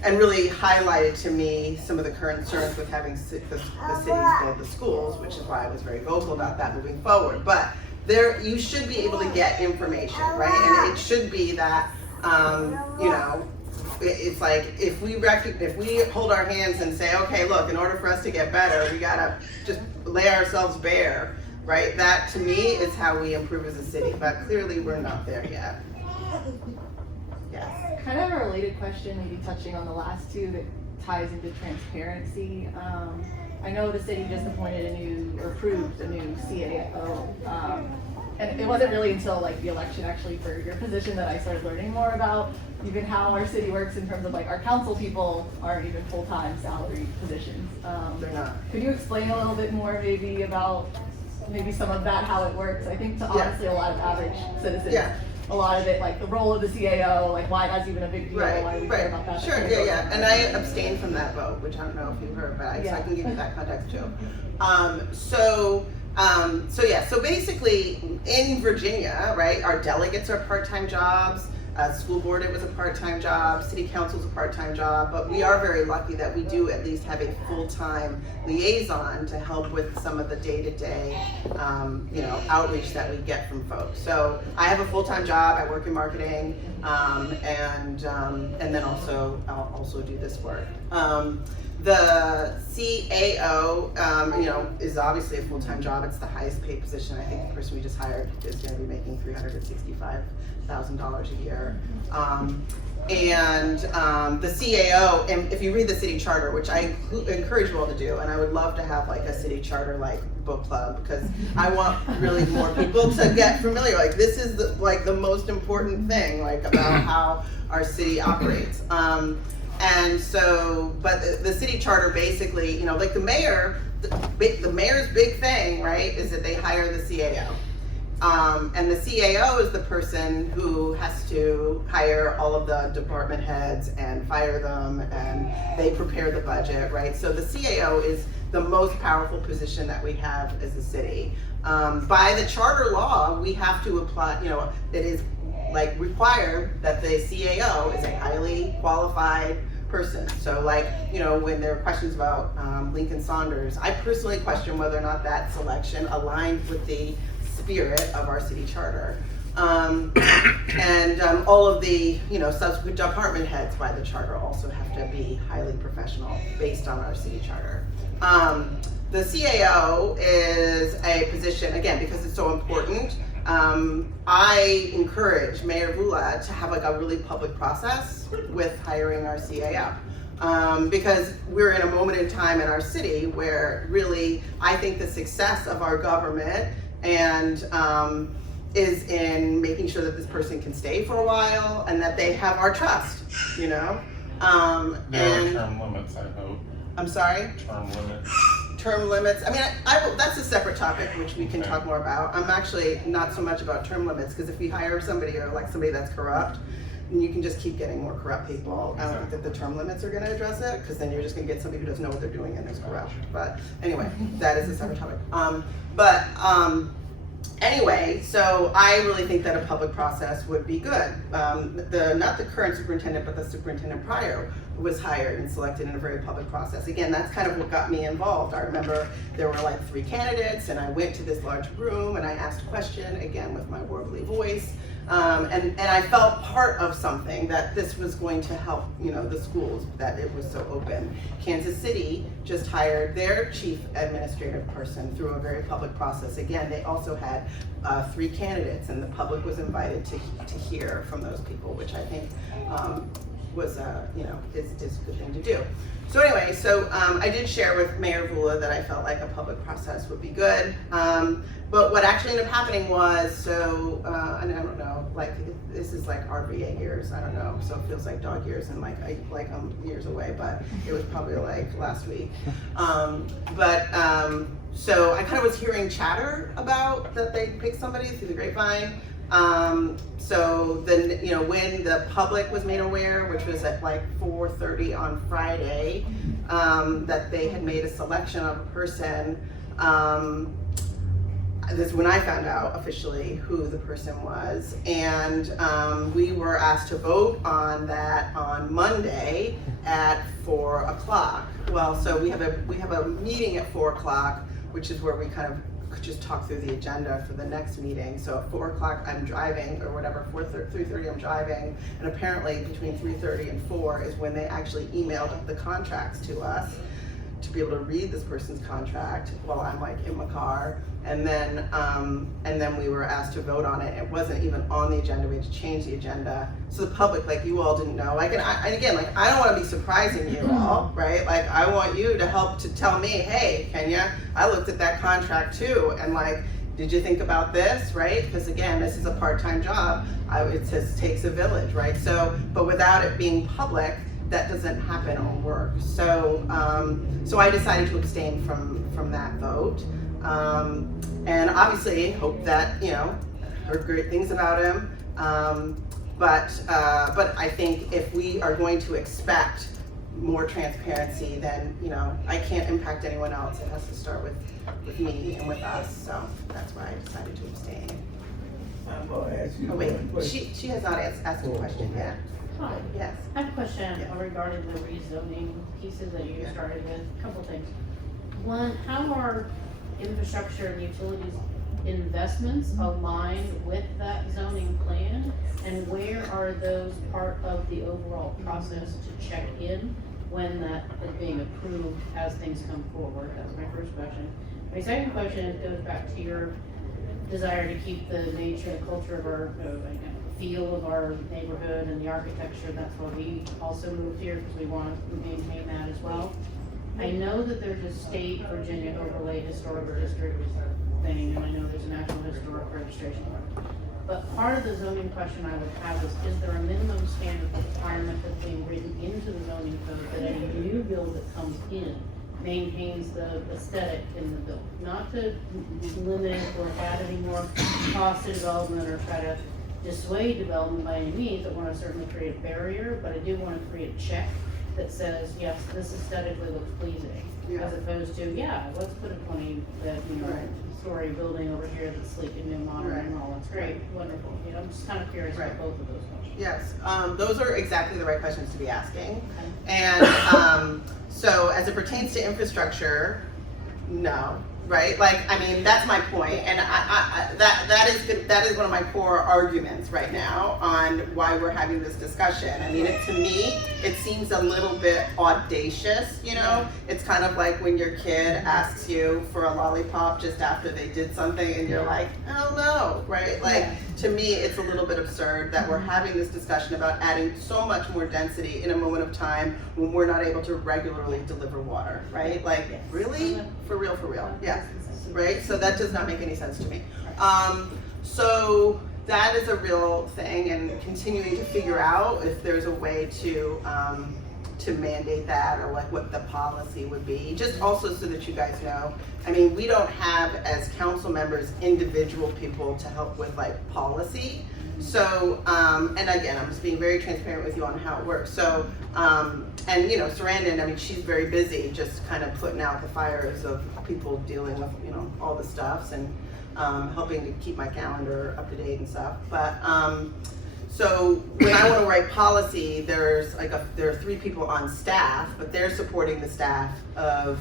And really highlighted to me some of the current concerns with having the cities build the schools, which is why I was very vocal about that moving forward. But you should be able to get information, right? And it should be that, it's like if we hold our hands and say, okay, look, in order for us to get better, we gotta just lay ourselves bare, right? That to me is how we improve as a city, but clearly we're not there yet. Yes. Kind of a related question, maybe touching on the last two that ties into transparency. I know the city just approved a new CAO, and it wasn't really until like the election actually for your position that I started learning more about even how our city works in terms of like our council people aren't even full-time salary positions. They're not. Could you explain a little bit more maybe about maybe some of that, how it works? I think to honestly a lot of average citizens. Yeah. A lot of it, like the role of the CAO, like why that's even a big deal, why we care about that. Sure, yeah. And I abstained from that vote, which I don't know if you heard, but so I can give you that context too. So basically in Virginia, right, our delegates are part-time jobs. School board, it was a part-time job. City council is a part-time job, but we are very lucky that we do at least have a full-time liaison to help with some of the day-to-day, outreach that we get from folks. So I have a full-time job. I work in marketing, and then I'll also do this work. The CAO, is obviously a full-time job. It's the highest paid position. I think the person we just hired is going to be making $365,000 a year. The CAO, and if you read the city charter, which I encourage you all to do, and I would love to have like a city charter like book club, because I want really more people to get familiar. Like this is the most important thing, like about how our city operates. And so, but the city charter basically, like the mayor's big thing, right, is that they hire the CAO. And the CAO is the person who has to hire all of the department heads and fire them, and they prepare the budget, right? So the CAO is the most powerful position that we have as a city. By the charter law, we have to apply, it is like required that the CAO is a highly qualified person. So like, you know, when there are questions about Lincoln Saunders, I personally question whether or not that selection aligned with the spirit of our city charter. And all of the, you know, subsequent department heads by the charter also have to be highly professional based on our city charter. The CAO is a position, again, because it's so important, I encourage Mayor Vula to have like a really public process with hiring our CAO. Because we're in a moment in time in our city where really, I think the success of our government and is in making sure that this person can stay for a while and that they have our trust, you know? There are term limits, I hope. I'm sorry? Term limits. Term limits. I mean, that's a separate topic which we can talk more about. I'm actually not so much about term limits because if we hire somebody or like somebody that's corrupt, and you can just keep getting more corrupt people. I don't think that the term limits are going to address it because then you're just going to get somebody who doesn't know what they're doing and is corrupt. But anyway, that is a separate topic. Anyway, so I really think that a public process would be good. Not the current superintendent, but the superintendent prior was hired and selected in a very public process. Again, that's kind of what got me involved. I remember there were like 3 candidates and I went to this large room and I asked a question, again with my warbly voice. And I felt part of something that this was going to help, you know, the schools, that it was so open. Kansas City just hired their chief administrative person through a very public process. Again, they also had 3 candidates and the public was invited to hear from those people, which I think was, you know, is a good thing to do. So anyway, I did share with Mayor Vula that I felt like a public process would be good. But what actually ended up happening was, and I don't know, like this is like RVA years, I don't know, so it feels like dog years and like I'm years away, but it was probably like last week. So I kind of was hearing chatter about that they picked somebody through the grapevine. So then, you know, when the public was made aware, which was at like 4:30 on Friday, that they had made a selection of a person, this is when I found out officially who the person was, and we were asked to vote on that on Monday at 4 o'clock. Well, so we have a meeting at 4 o'clock, which is where we kind of could just talk through the agenda for the next meeting. So at 4 o'clock I'm driving, or whatever, 3:30 I'm driving, and apparently between 3:30 and 4 is when they actually emailed the contracts to us to be able to read this person's contract while I'm like in my car. And then we were asked to vote on it. It wasn't even on the agenda. We had to change the agenda. So the public, like you all didn't know. Like, and again, like I don't want to be surprising you all, right? Like I want you to help to tell me, hey, Kenya, I looked at that contract too, and like, did you think about this, right? Because again, this is a part-time job. It says takes a village, right? So, but without it being public, that doesn't happen or work. So, so I decided to abstain from that vote. And obviously hope that, you know, heard great things about him. But I think if we are going to expect more transparency, then, you know, I can't impact anyone else. It has to start with me and with us. So that's why I decided to abstain. I'm gonna ask you Oh wait, one question. she has not asked a question yet. Hi. Yes. I have a question regarding the rezoning pieces that you started with. A couple things. One, how are infrastructure and utilities investments aligned with that zoning plan? And where are those part of the overall process to check in when that is being approved as things come forward? That's my first question. My second question goes back to your desire to keep the nature and culture of our feel of our neighborhood and the architecture. That's why we also moved here, because we want to maintain that as well. I know that there's a state Virginia overlay historic district thing, and I know there's a national historic registration. But part of the zoning question I would have is there a minimum standard requirement that's being written into the zoning code that any new build that comes in maintains the aesthetic in the building? Not to limit or add any more cost to development or try to dissuade development by any means. I want to certainly create a barrier, but I do want to create a check that says, yes, this aesthetically looks pleasing, Yeah. as opposed to, yeah, let's put a 20-bed, Right. story building over here that's sleek and new, modern, Right. and all, that's great, wonderful, I'm just kind of curious Right. about both of those questions. Yes, those are exactly the right questions to be asking. Okay. And so as it pertains to infrastructure, no, right? Like, I mean, that's my point, and that is good, that is one of my core arguments right now on why we're having this discussion. I mean, to me, it seems a little bit audacious, you know? It's kind of like when your kid asks you for a lollipop just after they did something and you're like, oh no, right? Like, to me, it's a little bit absurd that we're having this discussion about adding so much more density in a moment of time when we're not able to regularly deliver water, right? Like, really? For real, yeah. Right? So that does not make any sense to me. So that is a real thing, and continuing to figure out if there's a way to mandate that, or like what the policy would be, just also so that you guys know. I mean, we don't have, as council members, individual people to help with like policy. So, and again, I'm just being very transparent with you on how it works. So, and you know, Sarandon, I mean, she's very busy just kind of putting out the fires of people dealing with, you know, all the stuffs, and helping to keep my calendar up to date and stuff. But, so when I want to write policy, there are 3 people on staff, but they're supporting the staff of,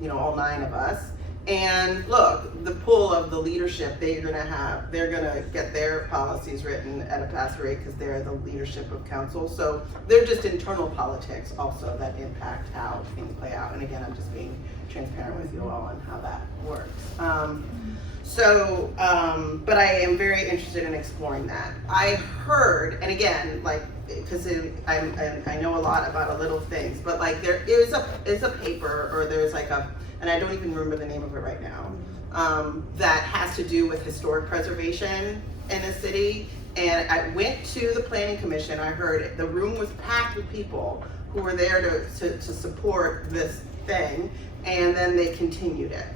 you know, all 9 of us. And look, the pull of the leadership, they're gonna get their policies written at a faster rate because they're the leadership of council. So they're just internal politics also that impact how things play out. And again, I'm just being transparent with you all on how that works. But I am very interested in exploring that. I heard, and again, like, because I know a lot about a little things, but like there is a paper, or there's like and I don't even remember the name of it right now, that has to do with historic preservation in a city. And I went to the planning commission, I heard it, the room was packed with people who were there to support this thing, and then they continued it.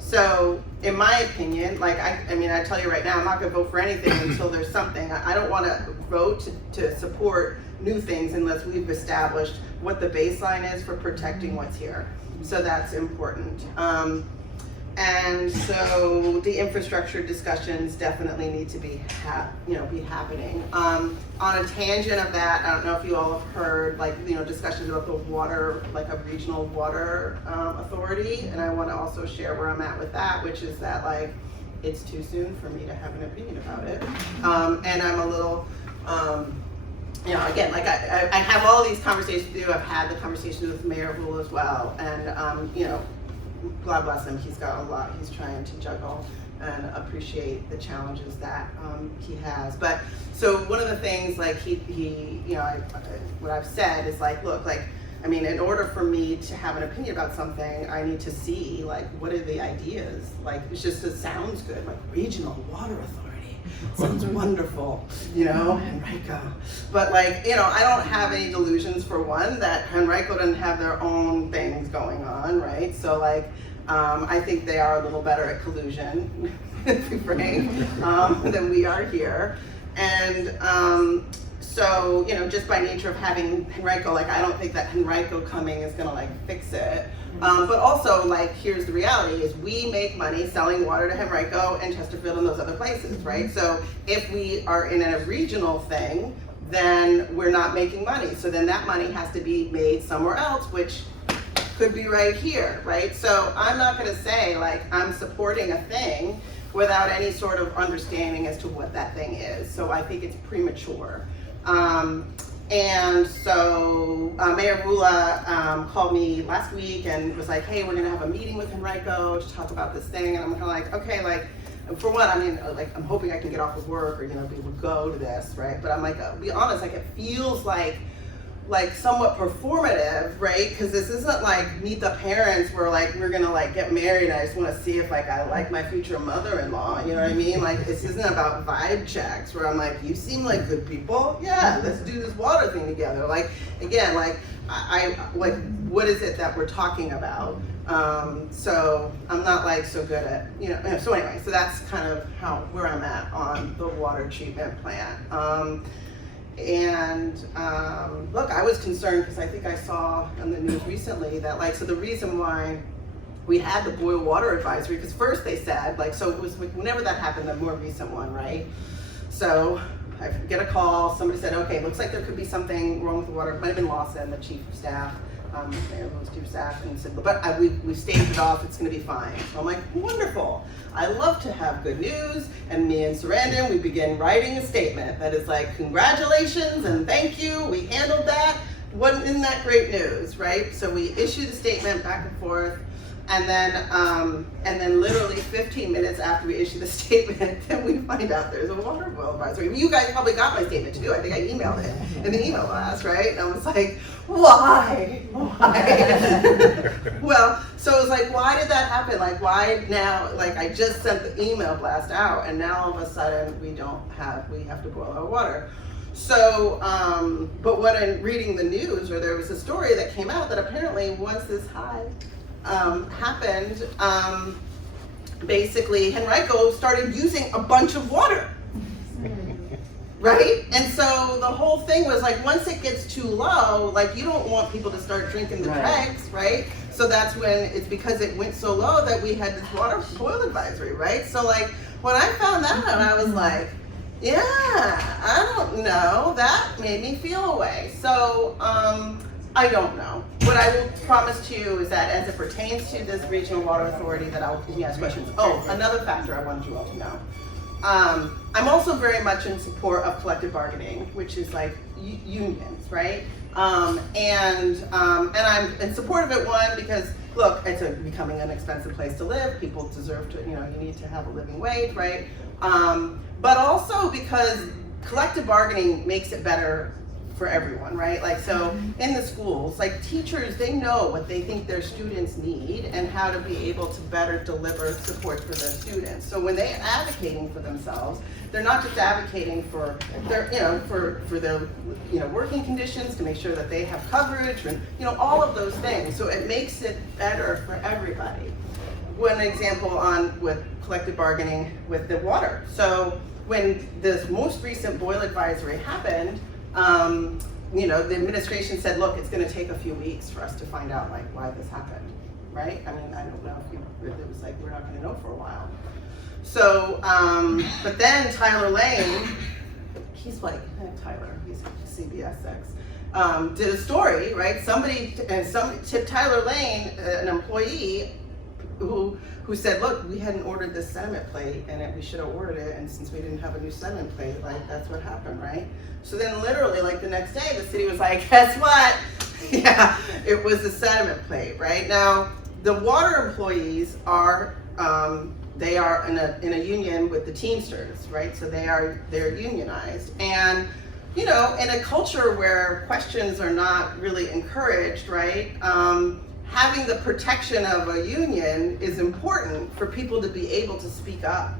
So in my opinion, like I mean, I tell you right now, I'm not gonna vote for anything until there's something. I don't wanna vote to support new things unless we've established what the baseline is for protecting what's here. So that's important. And so the infrastructure discussions definitely need to be happening. On a tangent of that, I don't know if you all have heard, like, you know, discussions about the water, like a regional water authority, and I want to also share where I'm at with that, which is that, like, it's too soon for me to have an opinion about it, and I'm a little, you know, again, like I have all these conversations with you. I've had the conversations with Mayor Rule as well, and you know, God bless him, he's got a lot he's trying to juggle, and appreciate the challenges that he has. But so one of the things, like he you know, what I've said is like, look, like, I mean, in order for me to have an opinion about something, I need to see, like, what are the ideas? Like, it sounds good, like regional water authority. Sounds wonderful, you know, Henrico. But like, you know, I don't have any delusions, for one, that Henrico doesn't have their own things going on, right? So like, I think they are a little better at collusion, to be frank, than we are here. And so, you know, just by nature of having Henrico, like, I don't think that Henrico coming is gonna like fix it. But also, like, here's the reality, is we make money selling water to Henrico and Chesterfield and those other places, right? So if we are in a regional thing, then we're not making money. So then that money has to be made somewhere else, which could be right here, right? So I'm not gonna say, like, I'm supporting a thing without any sort of understanding as to what that thing is. So I think it's premature. And so Mayor Rula called me last week and was like, hey, we're gonna have a meeting with Henrico to talk about this thing. And I'm kind of like, okay, like, for one, I mean, like, I'm hoping I can get off of work, or, you know, be able to go to this, right? But I'm like, be honest, like, it feels like somewhat performative, right? Because this isn't like Meet the Parents, where like we're gonna like get married and I just want to see if like I like my future mother-in-law, you know what I mean? Like, this isn't about vibe checks where I'm like, you seem like good people, yeah, let's do this water thing together. Like, again, like I like, what is it that we're talking about? So I'm not like so good at, you know, so anyway, so that's kind of where I'm at on the water treatment plant. And look, I was concerned because I think I saw on the news recently that like, so the reason why we had the boil water advisory, because first they said like, so it was whenever that happened, the more recent one, right? So I get a call, somebody said, okay, looks like there could be something wrong with the water. It might have been Lawson, the chief of staff, those two staff, and said, but we staved it off, it's gonna be fine. So I'm like, wonderful. I love to have good news, and me and Sarandon, we begin writing a statement that is like, congratulations and thank you, we handled that. Isn't that great news, right? So we issue the statement back and forth, and then literally 15 minutes after we issue the statement, then we find out there's a water boil advisory. You guys probably got my statement too. I think I emailed it in the email blast, right? And I was like, why? Well, so it was like, why did that happen? Like, why now? Like, I just sent the email blast out, and now all of a sudden we have to boil our water. So, but when I'm reading the news, or there was a story that came out that apparently once this high happened, basically Henrico started using a bunch of water, right? And so the whole thing was like, once it gets too low, like you don't want people to start drinking the dregs, right? So that's when it's because it went so low that we had this water boil advisory, right? So like when I found that out, I was like, yeah, I don't know, that made me feel away. So I don't know. What I will promise to you is that as it pertains to this regional water authority, that I'll ask questions. Oh, another factor I wanted you all to know. I'm also very much in support of collective bargaining, which is like unions, right? And I'm in support of it, one, because look, it's becoming an expensive place to live. People deserve to, you need to have a living wage, right? But also because collective bargaining makes it better for everyone, right? Like, so in the schools, like teachers, they know what they think their students need and how to be able to better deliver support for their students. So when they're advocating for themselves, they're not just advocating for their, for their, working conditions, to make sure that they have coverage and, all of those things. So it makes it better for everybody. One example with collective bargaining with the water. So when this most recent boil advisory happened, the administration said, look, it's going to take a few weeks for us to find out like why this happened, right? I mean, I don't know if it was like, we're not going to know for a while. So, but then Tyler Lane, he's like, Tyler, he's CBS6, did a story, right? Somebody tipped Tyler Lane, an employee, who said, look, we hadn't ordered this sediment plate and we should have ordered it, and since we didn't have a new sediment plate, like that's what happened, right? So then literally like the next day the city was like, guess what? Yeah, it was the sediment plate, right? Now the water employees are they are in a union with the Teamsters, right? So they're unionized, and in a culture where questions are not really encouraged, right? Having the protection of a union is important for people to be able to speak up,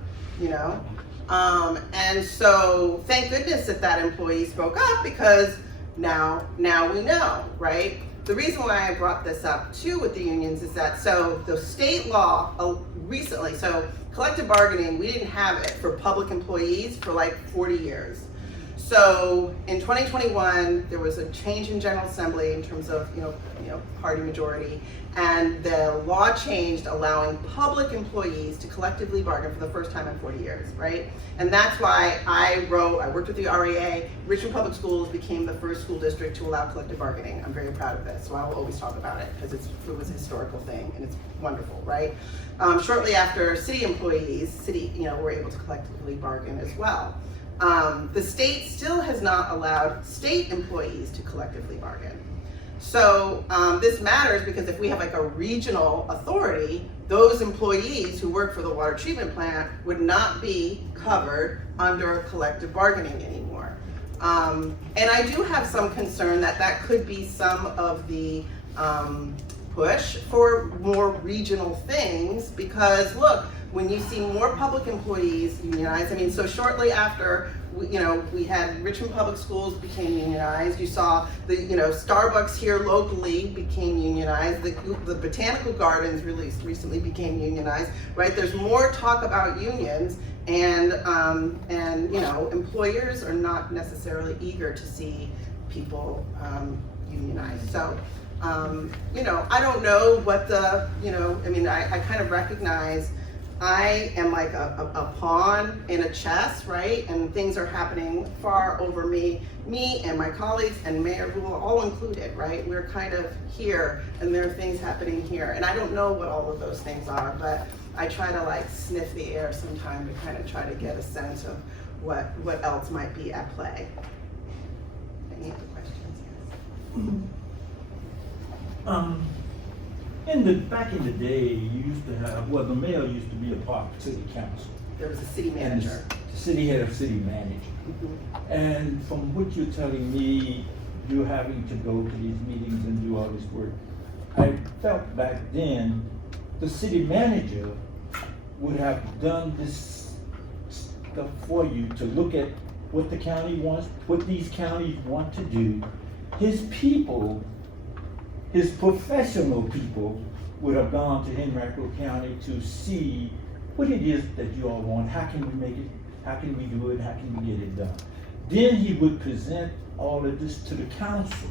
and so thank goodness that employee spoke up, because now we know, right? The reason why I brought this up too with the unions is that, so the state law recently, so collective bargaining, we didn't have it for public employees for like 40 years. So in 2021, there was a change in General Assembly in terms of, party majority, and the law changed, allowing public employees to collectively bargain for the first time in 40 years, right? And that's why I worked with the REA. Richmond Public Schools became the first school district to allow collective bargaining. I'm very proud of this, so I will always talk about it because it was a historical thing and it's wonderful, right? Shortly after, city employees, were able to collectively bargain as well. The state still has not allowed state employees to collectively bargain. So this matters because if we have like a regional authority, those employees who work for the water treatment plant would not be covered under collective bargaining anymore. And I do have some concern that could be some of the push for more regional things, because look, when you see more public employees unionized, I mean, so shortly after, we had Richmond Public Schools became unionized. You saw the, Starbucks here locally became unionized. The Botanical Gardens recently became unionized, right? There's more talk about unions, and employers are not necessarily eager to see people unionized. So, I don't know what the, I kind of recognize I am like a pawn in a chess, right? And things are happening far over me and my colleagues and Mayor Rule all included, right? We're kind of here and there are things happening here. And I don't know what all of those things are, but I try to like sniff the air sometime to kind of try to get a sense of what else might be at play. Any other questions? Yes. Back in the day, you used to have, well, the mayor used to be a part of city council. There was a city manager. The city had a city manager. Mm-hmm. And from what you're telling me, you're having to go to these meetings and do all this work. I felt back then, the city manager would have done this stuff for you to look at what the county wants, what these counties want to do. His people, his professional people, would have gone to Henrico County to see what it is that you all want. How can we make it? How can we do it? How can we get it done? Then he would present all of this to the council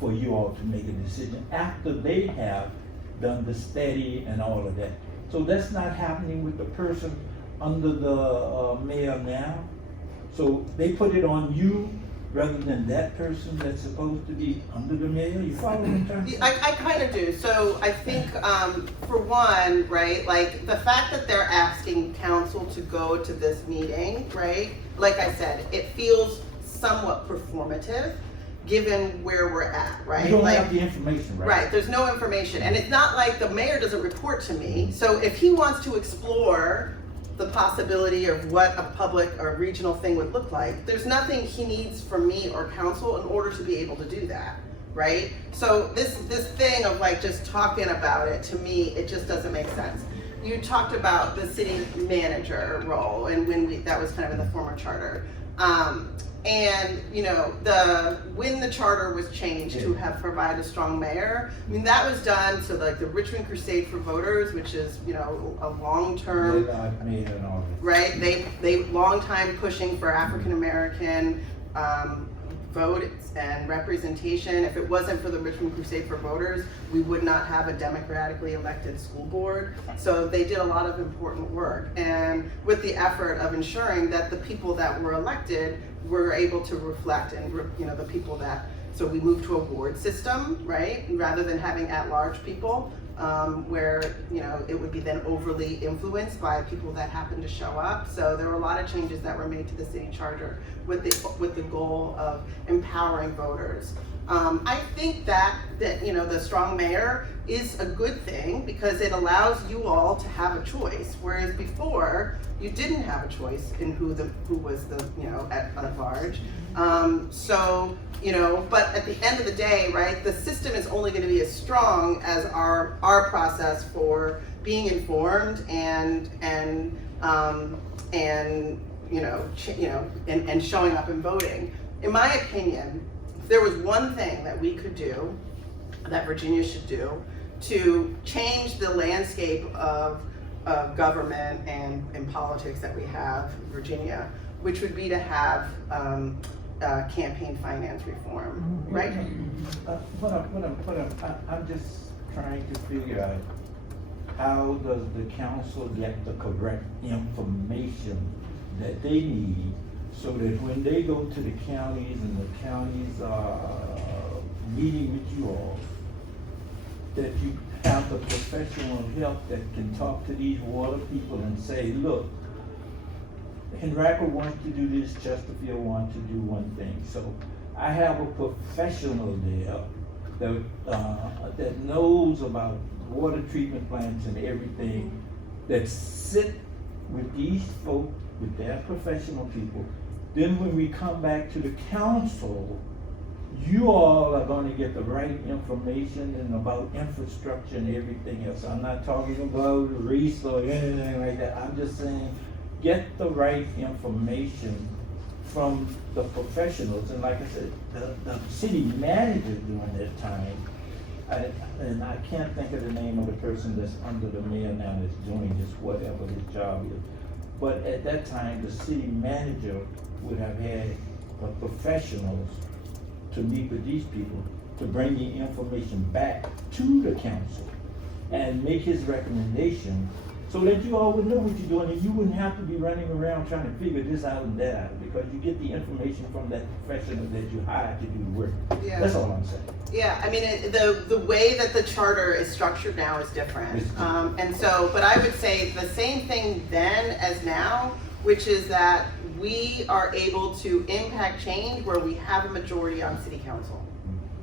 for you all to make a decision after they have done the study and all of that. So that's not happening with the person under the mayor now. So they put it on you rather than that person that's supposed to be under the mayor. You follow what I'm trying to say? I kind of do. So I think, for one, right, like the fact that they're asking council to go to this meeting, right? Like I said, it feels somewhat performative given where we're at, right? You don't like, have the information, right? Right, there's no information. And it's not like the mayor doesn't report to me. So if he wants to explore the possibility of what a public or regional thing would look like, there's nothing he needs from me or council in order to be able to do that, right? So this thing of like just talking about it, to me, it just doesn't make sense. You talked about the city manager role, and that was kind of in the former charter. And when the charter was changed to have provided a strong mayor, I mean, that was done so like the Richmond Crusade for Voters, which is, a long-term, right? They long time pushing for African American vote and representation. If it wasn't for the Richmond Crusade for Voters, we would not have a democratically elected school board. So they did a lot of important work, and with the effort of ensuring that the people that were elected were able to reflect and the people that, so we moved to a ward system, right? Rather than having at-large people, where it would be then overly influenced by people that happen to show up. So there were a lot of changes that were made to the city charter with the goal of empowering voters. I think that the strong mayor is a good thing because it allows you all to have a choice, whereas before you didn't have a choice in who was the at large. But at the end of the day, right, the system is only going to be as strong as our process for being informed and showing up and voting. In my opinion, if there was one thing that we could do, that Virginia should do, to change the landscape of government and politics that we have in Virginia, which would be to have campaign finance reform, right? I'm just trying to figure out how does the council get the correct information that they need so that when they go to the counties and the counties are meeting with you all, that you have the professional help that can talk to these water people and say, look, Henrico wants to do this, Chesterfield wants to do one thing. So I have a professional there that knows about water treatment plants and everything, that sit with these folk, with their professional people. Then when we come back to the council, you all are gonna get the right information and about infrastructure and everything else. I'm not talking about race or anything like that. I'm just saying, get the right information from the professionals. And like I said, the city manager during that time, and I can't think of the name of the person that's under the mayor now that's doing this, whatever his job is. But at that time, the city manager would have had the professionals to meet with these people, to bring the information back to the council and make his recommendation so that you all would know what you're doing and you wouldn't have to be running around trying to figure this out and that out, because you get the information from that professional that you hired to do the work. Yeah. That's all I'm saying. Yeah, I mean, the way that the charter is structured now is different. And so, but I would say the same thing then as now, which is that we are able to impact change where we have a majority on city council,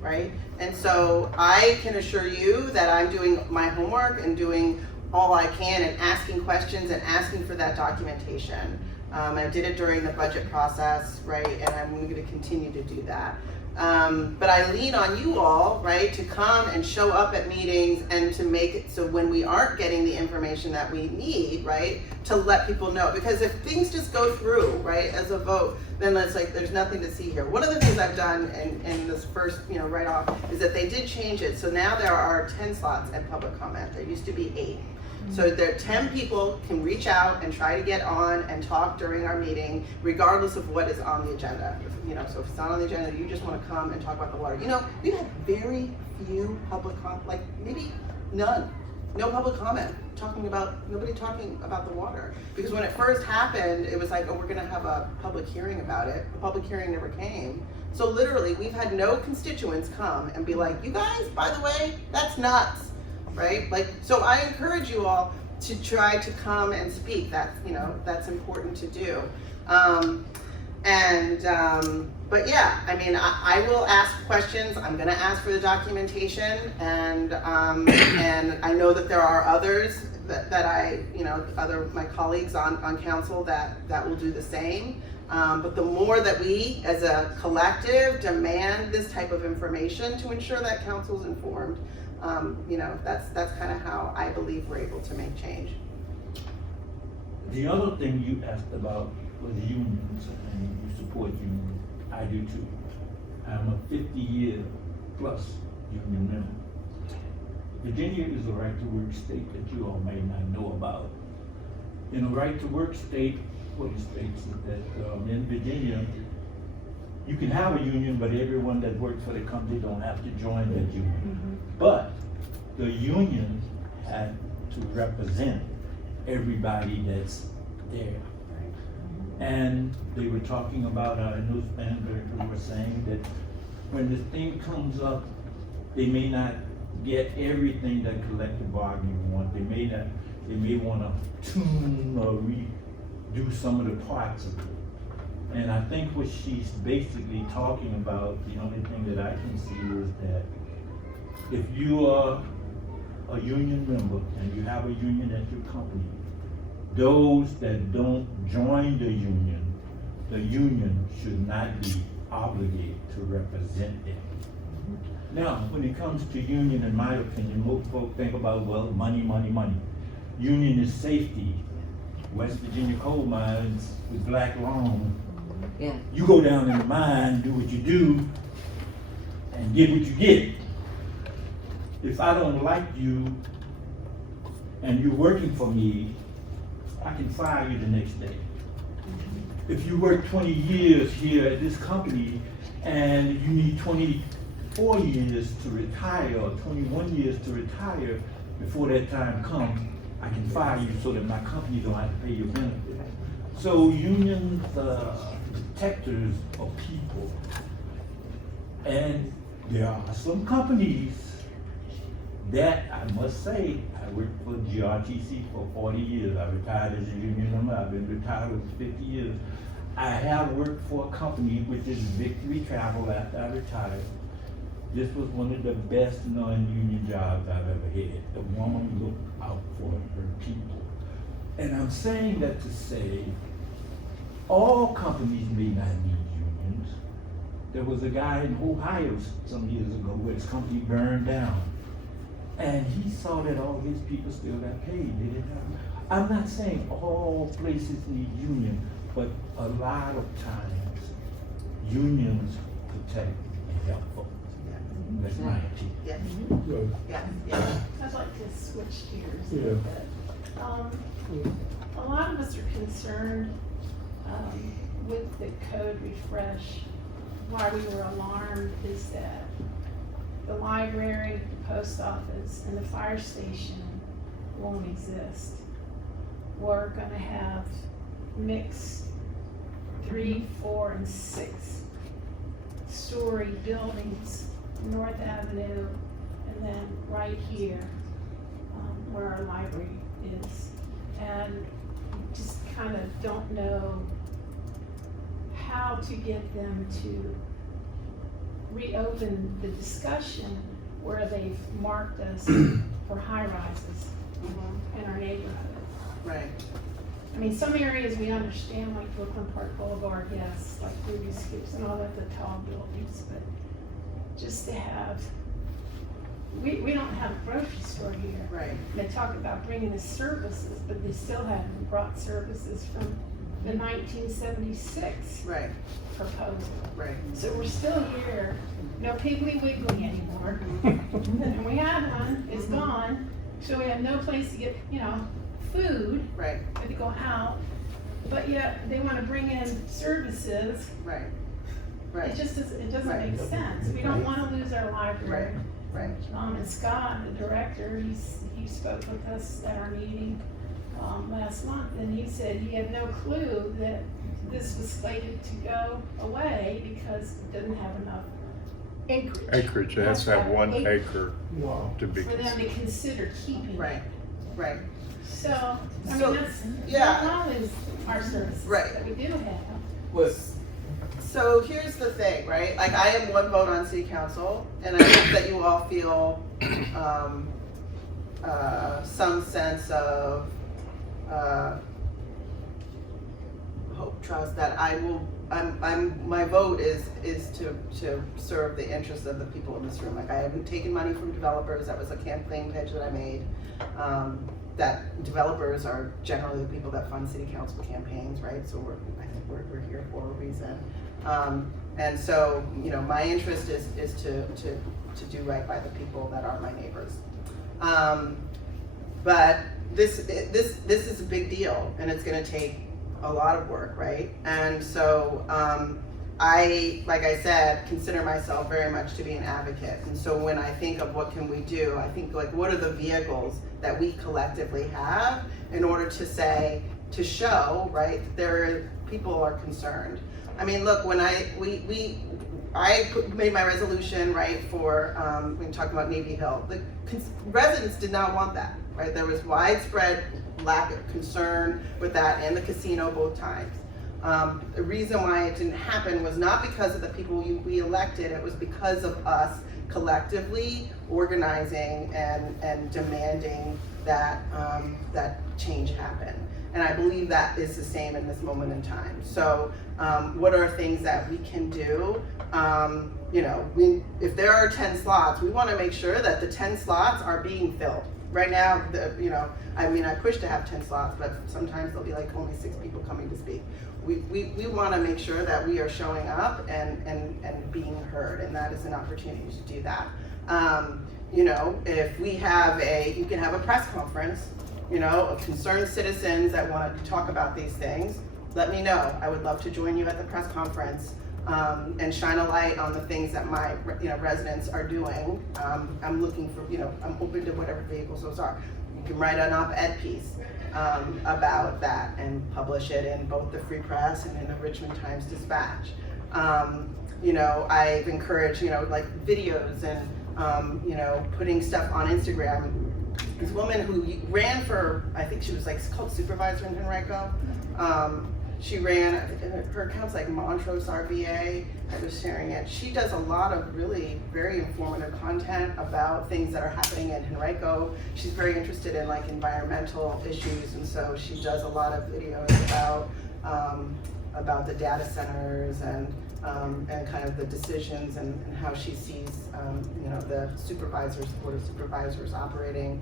right? And so I can assure you that I'm doing my homework and doing all I can and asking questions and asking for that documentation. I did it during the budget process, right? And I'm going to continue to do that. But I lean on you all, right, to come and show up at meetings and to make it so when we aren't getting the information that we need, right, to let people know. Because if things just go through, right, as a vote, then it's like there's nothing to see here. One of the things I've done in this first, right off is that they did change it. So now there are 10 slots at public comment. There used to be 8. So there 10 people can reach out and try to get on and talk during our meeting, regardless of what is on the agenda. So if it's not on the agenda, you just want to come and talk about the water. We've had very few public like maybe none. No public comment nobody talking about the water. Because when it first happened, it was like, oh, we're gonna have a public hearing about it. The public hearing never came. So literally, we've had no constituents come and be like, you guys, by the way, that's nuts. Right? So I encourage you all to try to come and speak. That's important to do. But yeah, I mean, I will ask questions. I'm going to ask for the documentation, and I know that there are others that my colleagues on council that will do the same. But the more that we, as a collective, demand this type of information to ensure that council's informed, that's kind of how I believe we're able to make change. The other thing you asked about was unions, and you support unions. I do too. I'm a 50-year plus union member. Virginia is a right to work state that you all may not know about. In a right to work state, what it states is that in Virginia, you can have a union, but everyone that works for the company don't have to join that union. But the union had to represent everybody that's there. And they were talking about, I know Spanberg were saying that when this thing comes up, they may not get everything that collective bargaining want. They may want to tune or redo some of the parts of it. And I think what she's basically talking about, the only thing that I can see is that if you are a union member and you have a union at your company, those that don't join the union should not be obligated to represent them. Now, when it comes to union, in my opinion, most folks think about, well, money, money, money. Union is safety. West Virginia coal mines with black loan. Yeah. You go down in the mine, do what you do, and get what you get. If I don't like you and you're working for me, I can fire you the next day. If you work 20 years here at this company and you need 24 years to retire or 21 years to retire before that time comes, I can fire you so that my company don't have to pay your benefit. So unions are protectors of people. And there are some companies that, I must say, I worked for GRTC for 40 years. I retired as a union member. I've been retired for 50 years. I have worked for a company which is Victory Travel after I retired. This was one of the best non-union jobs I've ever had. The woman looked out for her people. And I'm saying that to say, all companies may not need unions, there was a guy in Ohio some years ago where his company burned down. And he saw that all his people still got paid. They didn't have, I'm not saying all places need union, but a lot of times unions protect and help folks. That's my opinion. Yeah, So, yeah, yeah. I'd like to switch gears a Yeah. little bit. A lot of us are concerned with the code refresh. Why we were alarmed is that the library, the post office, and the fire station won't exist. We're gonna have mixed 3, 4, and 6-story buildings, North Avenue, and then right here, where our library is. And just kind of don't know how to get them to reopen the discussion where they've marked us for high rises in our neighborhood. Right. I mean, some areas we understand, like Brooklyn Park Boulevard, yes, like Ruby Scoops and all that, the tall buildings, but just to have, we don't have a grocery store here. Right. They talk about bringing the services, but they still haven't brought services from the 1976 Right. proposal. Right. So we're still here, no Piggly Wiggly anymore. And we had one, it's gone, so we have no place to get, food, Right. we have to go out. But yet, they wanna bring in services, Right. it Right. just doesn't, it doesn't Right. make sense. We don't wanna lose our library. Right. And Scott, the director, he spoke with us at our meeting, last month, and he said he had no clue that this was slated to go away because it didn't have enough acreage. Acreage, it has to have 1 acre wow. to be For them considered. to consider keeping it. Right. Right. So, I So, mean, that's, yeah. not always our services Right. that we do have. But So here's the thing, right? Like, I am one vote on city council, and I hope that you all feel some sense of hope, trust that my vote is to serve the interests of the people in this room. Like, I haven't taken money from developers. That was a campaign pitch that I made. That developers are generally the people that fund city council campaigns, right? So I think we're here for a reason. And so, my interest is to do right by the people that are my neighbors. But this is a big deal, and it's gonna take a lot of work, right? And so, I, like I said, consider myself very much to be an advocate. And so when I think of what can we do, I think, like, what are the vehicles that we collectively have in order to show, right, people are concerned. I mean, look, when I made my resolution, right, for, we talked about Navy Hill, the residents did not want that, right? There was widespread lack of concern with that and the casino both times. The reason why it didn't happen was not because of the people we elected, it was because of us collectively organizing and demanding that change happen. And I believe that is the same in this moment in time. So what are things that we can do? If there are 10 slots, we want to make sure that the 10 slots are being filled. Right now, I push to have 10 slots, but sometimes there'll be like only 6 people coming to speak. We want to make sure that we are showing up and being heard, and that is an opportunity to do that. If we have you can have a press conference, of concerned citizens that want to talk about these things, let me know. I would love to join you at the press conference and shine a light on the things that my residents are doing. I'm looking for, I'm open to whatever vehicles those are. You can write an op-ed piece about that and publish it in both the Free Press and in the Richmond Times-Dispatch. I've encouraged, like videos and, putting stuff on Instagram. This woman who ran for, I think she was called supervisor in Henrico. She ran, her account's like Montrose RVA. I was sharing it. She does a lot of really very informative content about things that are happening in Henrico. She's very interested in environmental issues, and so she does a lot of videos about the data centers and and kind of the decisions and how she sees, the supervisors, board of supervisors operating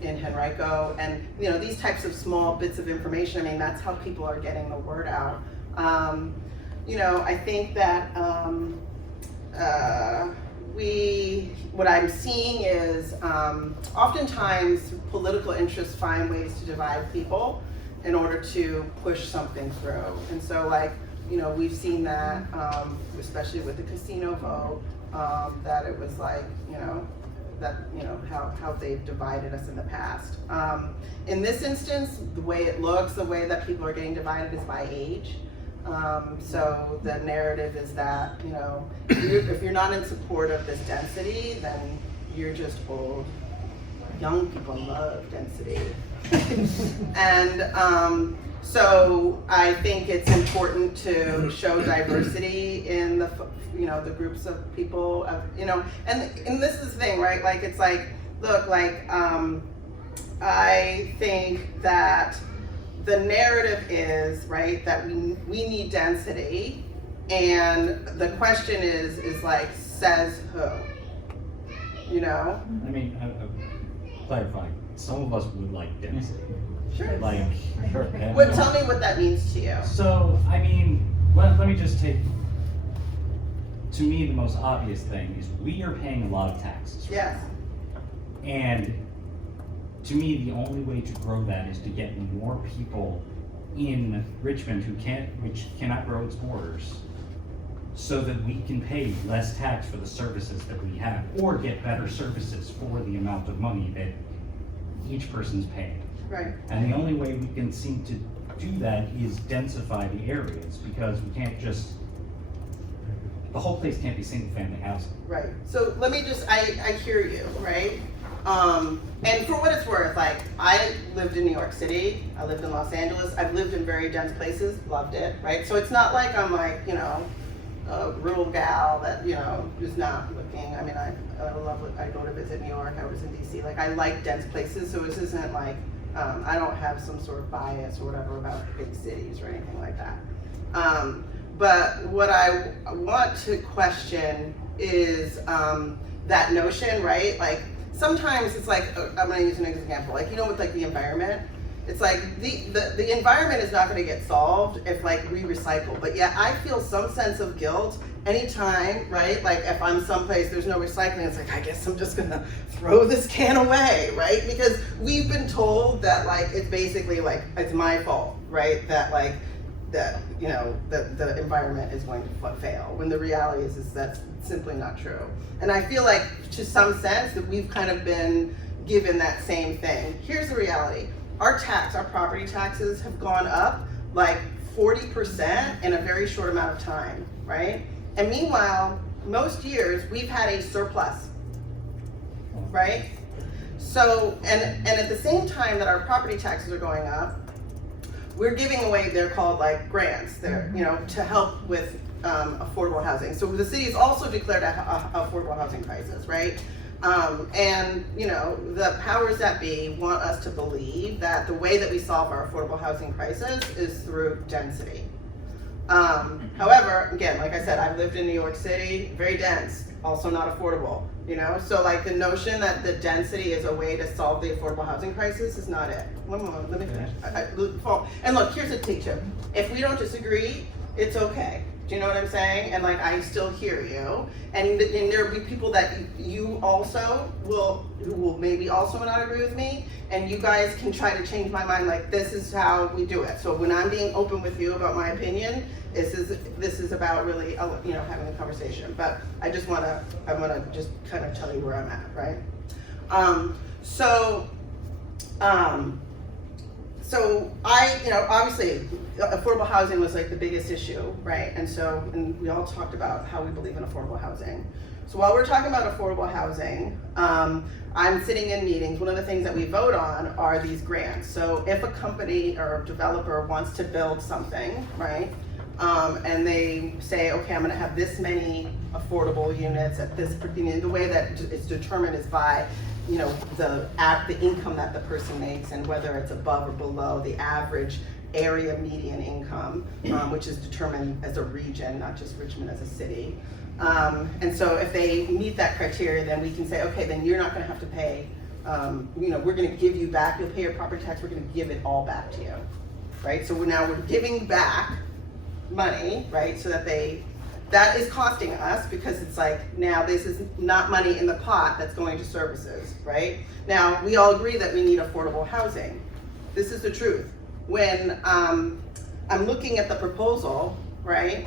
in Henrico. And, these types of small bits of information, I mean, that's how people are getting the word out. I think that what I'm seeing is oftentimes political interests find ways to divide people in order to push something through. And so we've seen that, especially with the casino vote, that it was how they've divided us in the past. In this instance, the way it looks, the way that people are getting divided is by age. So the narrative is that, if you're not in support of this density, then you're just old. Young people love density. And so I think it's important to show diversity in the groups of people, and this is the thing, right? I think that the narrative is, right, that we need density, and the question is says who? I mean, clarifying, some of us would like density. Sure. Sure. Tell me what that means to you. So, I mean, let me just take, to me, the most obvious thing is we are paying a lot of taxes. Yes. And to me, the only way to grow that is to get more people in Richmond which cannot grow its borders, so that we can pay less tax for the services that we have, or get better services for the amount of money that each person's paying. Right. And the only way we can seem to do that is densify the areas, because we can't the whole place can't be single family housing. Right. So let me just, I hear you, right? And for what it's worth, I lived in New York City, I lived in Los Angeles, I've lived in very dense places, loved it, right? So it's not like I'm a rural gal that, is not looking. I mean, I love it. I go to visit New York, I was in DC, I like dense places, so this isn't I don't have some sort of bias or whatever about big cities or anything like that. But what I want to question is that notion, right? Sometimes it's I'm gonna use an example, with the environment, it's the environment is not gonna get solved if we recycle, but yet I feel some sense of guilt anytime, right? If I'm someplace there's no recycling, it's I guess I'm just gonna throw this can away, right? Because we've been told that it's basically it's my fault, right? That the environment is going to fail, when the reality is that's simply not true. And I feel to some sense that we've kind of been given that same thing. Here's the reality. Our property taxes have gone up 40% in a very short amount of time, right? And meanwhile, most years we've had a surplus, right? So, and at the same time that our property taxes are going up, we're giving away, they're called grants, they're, to help with affordable housing. So the city has also declared a affordable housing crisis, right? And the powers that be want us to believe that the way that we solve our affordable housing crisis is through density. However, again, like I said, I've lived in New York City, very dense, also not affordable, So the notion that the density is a way to solve the affordable housing crisis is not it. One moment, let me finish. And look, here's the thing too. If we don't disagree, it's okay. Do you know what I'm saying? And I still hear you. And there will be people that you also who will maybe also not agree with me. And you guys can try to change my mind. This is how we do it. So when I'm being open with you about my opinion, this is about really, having a conversation. But I want to just kind of tell you where I'm at, right? So I, obviously, affordable housing was the biggest issue, right? And we all talked about how we believe in affordable housing. So while we're talking about affordable housing, I'm sitting in meetings. One of the things that we vote on are these grants. So if a company or a developer wants to build something, right? And they say, okay, I'm gonna have this many affordable units at this, the way that it's determined is by the income that the person makes, and whether it's above or below the average area median income, which is determined as a region, not just Richmond as a city. And so if they meet that criteria, then we can say, okay, then you're not gonna have to pay, we're gonna give you back, you'll pay your property tax, we're gonna give it all back to you, right? So now we're giving back money, right? So that is costing us, because it's like, now this is not money in the pot that's going to services, right? Now, we all agree that we need affordable housing. This is the truth. When I'm looking at the proposal, right?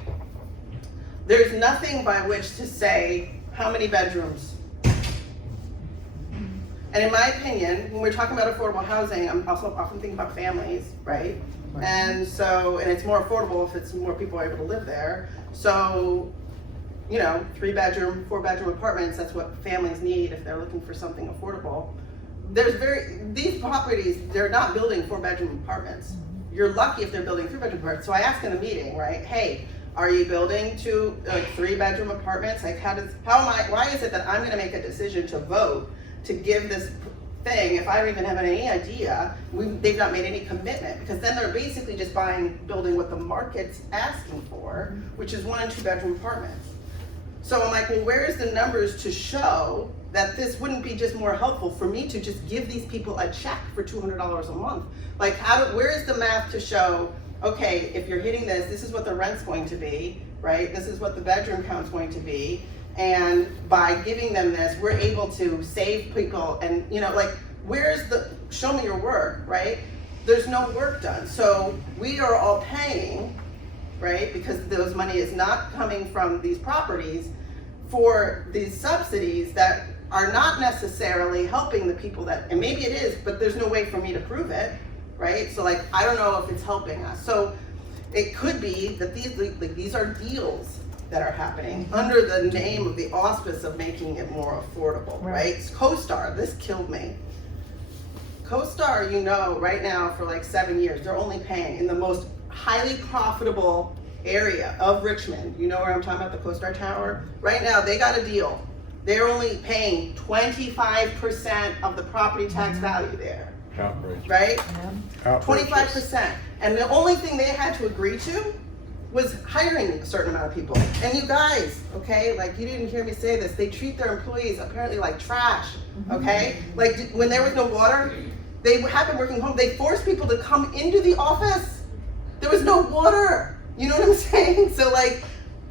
There's nothing by which to say how many bedrooms. And in my opinion, when we're talking about affordable housing, I'm also often thinking about families, right? And so, and it's more affordable if it's more people are able to live there. So, 3-bedroom, 4-bedroom apartments, that's what families need if they're looking for something affordable. These properties, they're not building 4-bedroom apartments. You're lucky if they're building 3-bedroom apartments. So I asked in a meeting, right, hey, are you building 3-bedroom apartments? Like why is it that I'm gonna make a decision to vote to give this thing if I don't even have any idea, they've not made any commitment, because then they're basically just building what the market's asking for, which is 1- and 2-bedroom apartments. So I'm like, well, where's the numbers to show that this wouldn't be just more helpful for me to just give these people a check for $200 a month? Like, where is the math to show, okay, if you're hitting this is what the rent's going to be, right? This is what the bedroom count's going to be. And by giving them this, we're able to save people and, show me your work, right? There's no work done. So we are all paying, right? Because those money is not coming from these properties for these subsidies that are not necessarily helping the people and maybe it is, but there's no way for me to prove it, right? So I don't know if it's helping us. So it could be that these are deals that are happening under the name of the auspice of making it more affordable, right? CoStar, this killed me. CoStar, right now for 7 years, they're only paying in the most highly profitable area of Richmond. You know where I'm talking about, the CoStar Tower? Right now, they got a deal. They're only paying 25% of the property tax value there. Outrageous. Right? Outrageous. 25%. And the only thing they had to agree to was hiring a certain amount of people. And you guys, okay, you didn't hear me say this, they treat their employees apparently like trash, okay? When there was no water, they have been working home, they forced people to come into the office. There was no water, you know what I'm saying?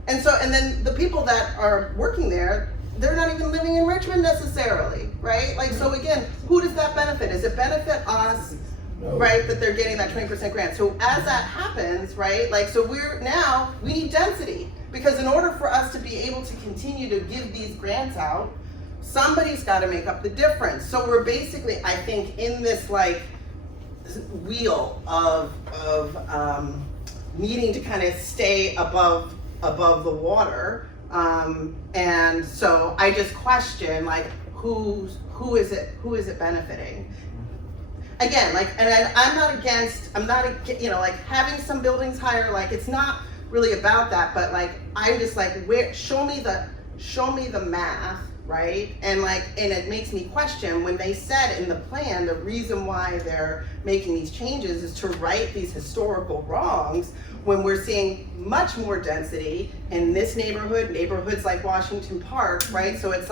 And then the people that are working there, they're not even living in Richmond necessarily, right? So again, who does that benefit? Does it benefit us? Right, that they're getting that 20% grant. So as that happens, right, so we need density, because in order for us to be able to continue to give these grants out, somebody's got to make up the difference. So we're basically, I think, in this wheel of needing to kind of stay above the water, and so I just question who is it benefiting? Again, and I'm not against, having some buildings higher, it's not really about that, but I'm just show me the math, right? And it makes me question when they said in the plan, the reason why they're making these changes is to right these historical wrongs, when we're seeing much more density in this neighborhoods like Washington Park, right? So it's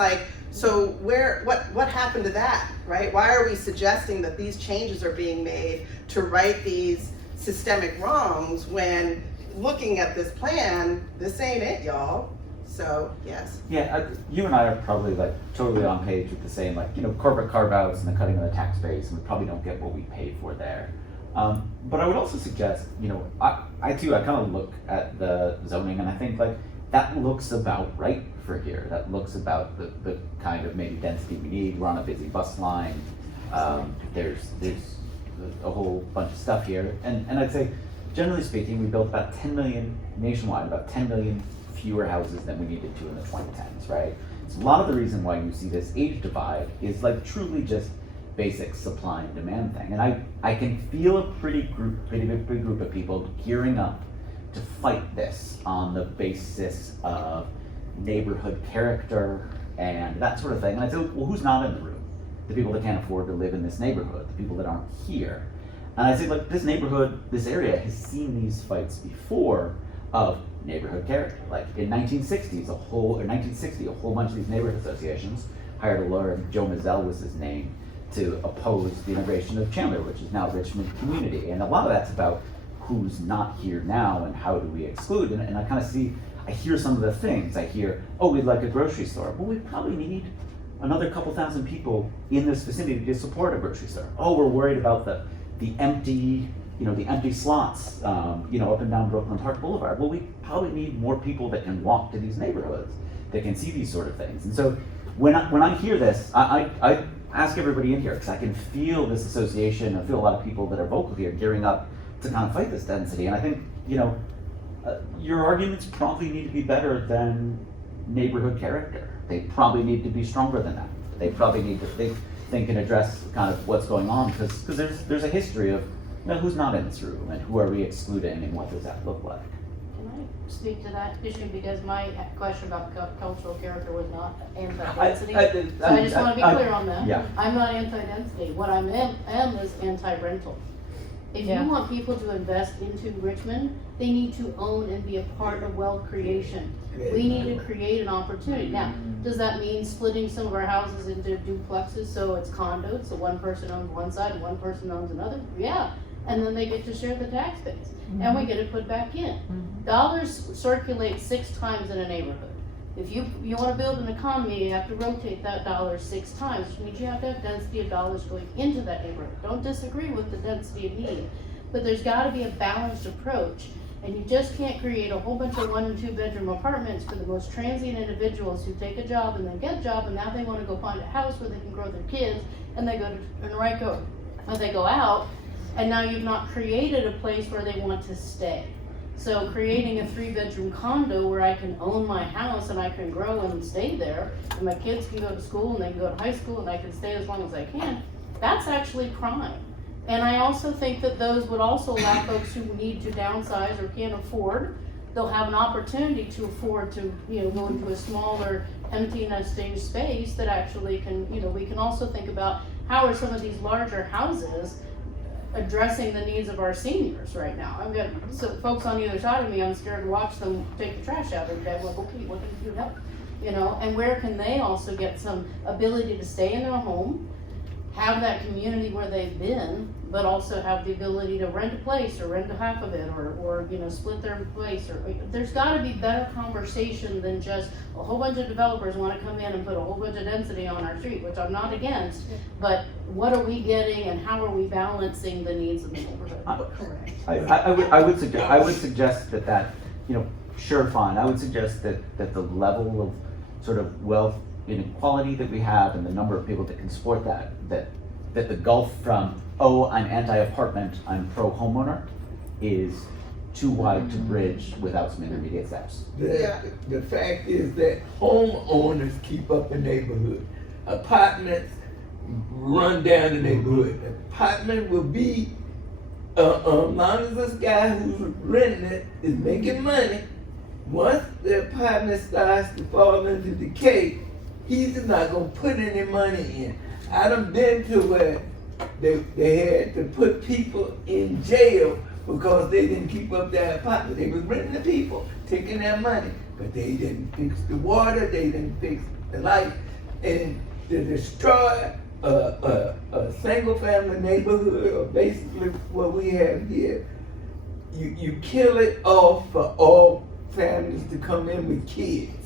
so what happened to that, right? Why are we suggesting that these changes are being made to right these systemic wrongs when looking at this plan, this ain't it, y'all? So, yes. Yeah, you and I are probably totally on page with the same, corporate carve-outs and the cutting of the tax base, and we probably don't get what we pay for there. But I would also suggest, I kind of look at the zoning and I think that looks about right for here. That looks about the kind of maybe density we need. We're on a busy bus line. There's a whole bunch of stuff here. And I'd say, generally speaking, we built about 10 million nationwide, about 10 million fewer houses than we needed to in the 2010s, right? So a lot of the reason why you see this age divide is truly just basic supply and demand thing. And I can feel a pretty big group of people gearing up to fight this on the basis of neighborhood character and that sort of thing. And I say, well, who's not in the room? The people that can't afford to live in this neighborhood, the people that aren't here. And I say, like, this neighborhood, this area has seen these fights before of neighborhood character. Like in 1960, a whole bunch of these neighborhood associations hired a lawyer, Joe Mazzell was his name, to oppose the integration of Chandler, which is now Richmond Community. And a lot of that's about who's not here now and how do we exclude. And I kind of see, I hear some of the things. I hear, oh, we'd like a grocery store. Well, we probably need another couple thousand people in this vicinity to support a grocery store. Oh, we're worried about the empty, the empty slots, up and down Brooklyn Park Boulevard. Well, we probably need more people that can walk to these neighborhoods, that can see these sort of things. And so when I hear this, I ask everybody in here, because I can feel this association, I feel a lot of people that are vocal here gearing up to kind of fight this density. And I think, your arguments probably need to be better than neighborhood character. They probably need to be stronger than that. They probably need to think and address kind of what's going on, because there's a history of who's not in this room and who are we excluding and what does that look like. Can I speak to that issue, because my question about cultural character was not anti-density. So I just want to be clear on that. Yeah. I'm not anti-density. What I am is anti-rental. If you want people to invest into Richmond, they need to own and be a part of wealth creation. We need to create an opportunity. Now, does that mean splitting some of our houses into duplexes so it's condos, so one person owns one side and one person owns another? Yeah, and then they get to share the tax base, and we get it put back in. Dollars circulate 6 times in a neighborhood. If you want to build an economy, you have to rotate that dollar 6 times, which means you have to have density of dollars going into that neighborhood. Don't disagree with the density of need, but there's got to be a balanced approach, and you just can't create a whole bunch of 1 and 2 bedroom apartments for the most transient individuals who take a job and then get a job, and now they want to go find a house where they can grow their kids, and they go to Enrico, or they go out, and now you've not created a place where they want to stay. So creating a 3-bedroom condo where I can own my house and I can grow and stay there, and my kids can go to school and they can go to high school and I can stay as long as I can, that's actually prime. And I also think that those would also allow folks who need to downsize or can't afford, they'll have an opportunity to afford to, go into a smaller empty nesting space that actually can, we can also think about how are some of these larger houses addressing the needs of our seniors right now. I've got folks on either side of me, I'm scared to watch them take the trash out every day. I'm like, okay, what can you do help? And where can they also get some ability to stay in their home, have that community where they've been, but also have the ability to rent a place or rent a half of it or split their place. Or there's got to be better conversation than just a whole bunch of developers want to come in and put a whole bunch of density on our street, which I'm not against, but what are we getting and how are we balancing the needs of the neighborhood? I would suggest that sure, fine. I would suggest that the level of sort of wealth inequality that we have and the number of people that can support that the gulf from, oh, I'm anti-apartment, I'm pro-homeowner, is too wide to bridge without some intermediate steps. The fact is that homeowners keep up the neighborhood. Apartments run down the neighborhood. Apartment will be, long as this guy who's renting it is making money, once the apartment starts to fall into decay, he's not gonna put any money in. I done been to where they had to put people in jail because they didn't keep up their apartment. They was renting the people, taking their money, but they didn't fix the water, they didn't fix the light, and to destroy a single family neighborhood, or basically what we have here, you kill it off for all families to come in with kids.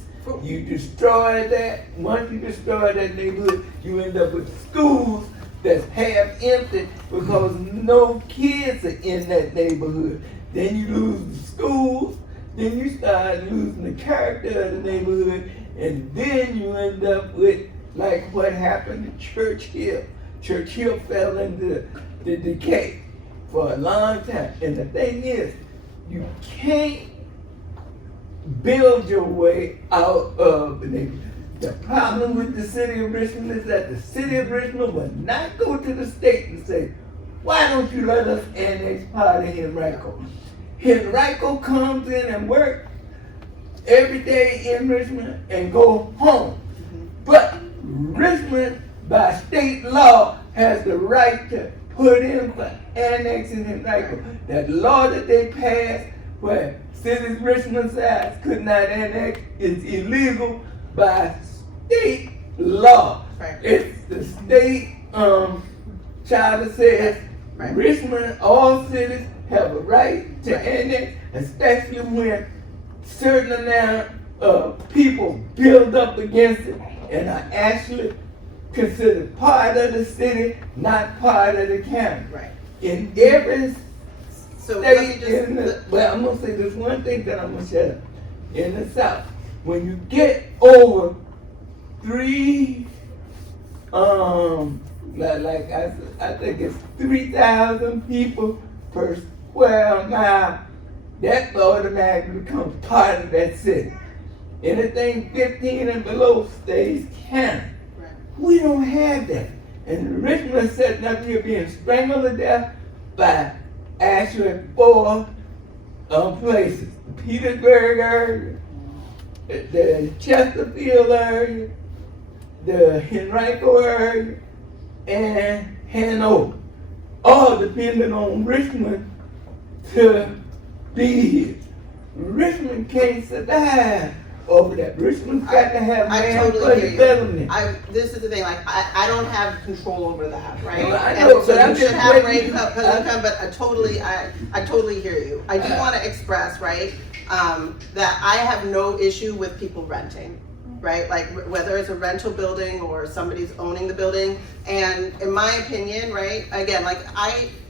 You destroy that. Once you destroy that neighborhood, you end up with schools that's half empty because no kids are in that neighborhood. Then you lose the schools, then you start losing the character of the neighborhood, and then you end up with like what happened to Church Hill. Church Hill fell into the decay for a long time. And the thing is, you can't build your way out of the neighborhood. The problem with the city of Richmond is that the city of Richmond will not go to the state and say, why don't you let us annex part of Henrico? Henrico comes in and works every day in Richmond and go home. But Richmond, by state law, has the right to put in for annexing Henrico. That law that they passed where cities Richmond size could not annex is illegal by state law. Right. It's the state charter says Richmond, all cities have a right to annex, especially when certain amount of people build up against it and are actually considered part of the city, not part of the county. Right. In every So let me state just, in the, well, I'm gonna say this one thing that I'm gonna shut up. In the South, when you get over three, like I think it's 3,000 people per square mile, that automatically becomes part of that city. Anything 15 and below stays county. right. We don't have that. And Richmond is sitting up here being strangled to death by actually 4 places. The Petersburg area, the Chesterfield area, the Henrico area, and Hanover. All depending on Richmond to be here. Richmond can't survive over that. Richmond's got to have I land totally for hear you. development. This is the thing, like, I don't have control over that, right? Well, I And know, so but I'm you should just have waiting. income, but I totally hear you. I do wanna express, right, that I have no issue with people renting, right? Like, whether it's a rental building or somebody's owning the building. And in my opinion, right, again, like,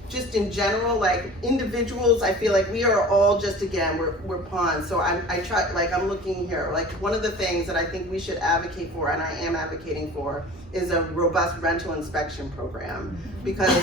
just in general, like individuals, I feel like we are all just, again, we're pawns. So I try, like I'm looking here, like one of the things that I think we should advocate for, and I am advocating for, is a robust rental inspection program. Because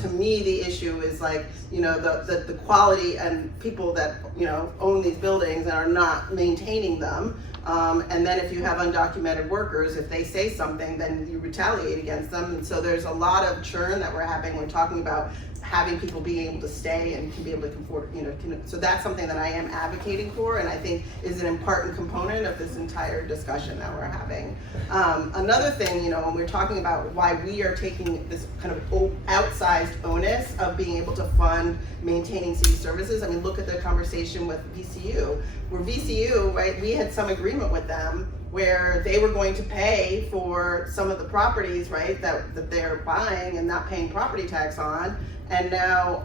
to me, the issue is like, you know, the quality and people that, you know, own these buildings and are not maintaining them. And then if you have undocumented workers, if they say something, then you retaliate against them. And so there's a lot of churn that we're having when talking about having people being able to stay and can be able to afford, you know, so that's something that I am advocating for, and I think is an important component of this entire discussion that we're having. Another thing, you know, when we're talking about why we are taking this kind of outsized onus of being able to fund maintaining city services, I mean, look at the conversation with VCU, where VCU, right, we had some agreement with them where they were going to pay for some of the properties, right, that they're buying and not paying property tax on, and now,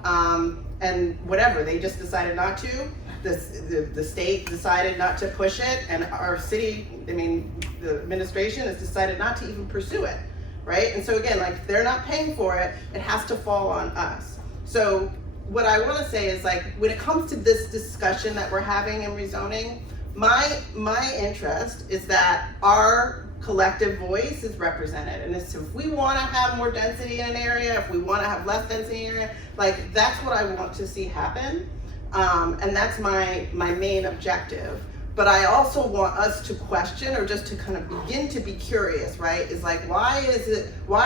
and whatever, they just decided not to. The state decided not to push it, and our city, I mean, the administration has decided not to even pursue it, right? And so again, like, if they're not paying for it, it has to fall on us. So what I wanna say is, like, when it comes to this discussion that we're having in rezoning, my interest is that our collective voice is represented. And it's, if we wanna have more density in an area, if we wanna have less density in an area, like, that's what I want to see happen. And that's my main objective. But I also want us to question, or just to kind of begin to be curious, right? Is like, why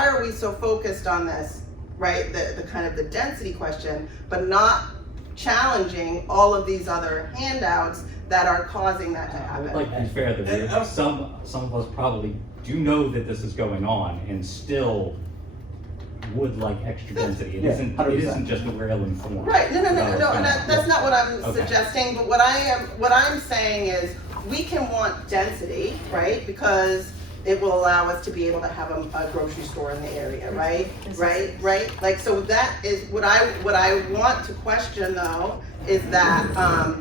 are we so focused on this, right? The kind of the density question, but not challenging all of these other handouts that are causing that to happen. I would like to be fair that some of us probably do know that this is going on and still would like extra density. It isn't just a railing form. Right, no, and that's not what I'm suggesting, but what I'm saying is, we can want density, right? Because it will allow us to be able to have a grocery store in the area, right? Right? Like, so that is what I want to question, though, is that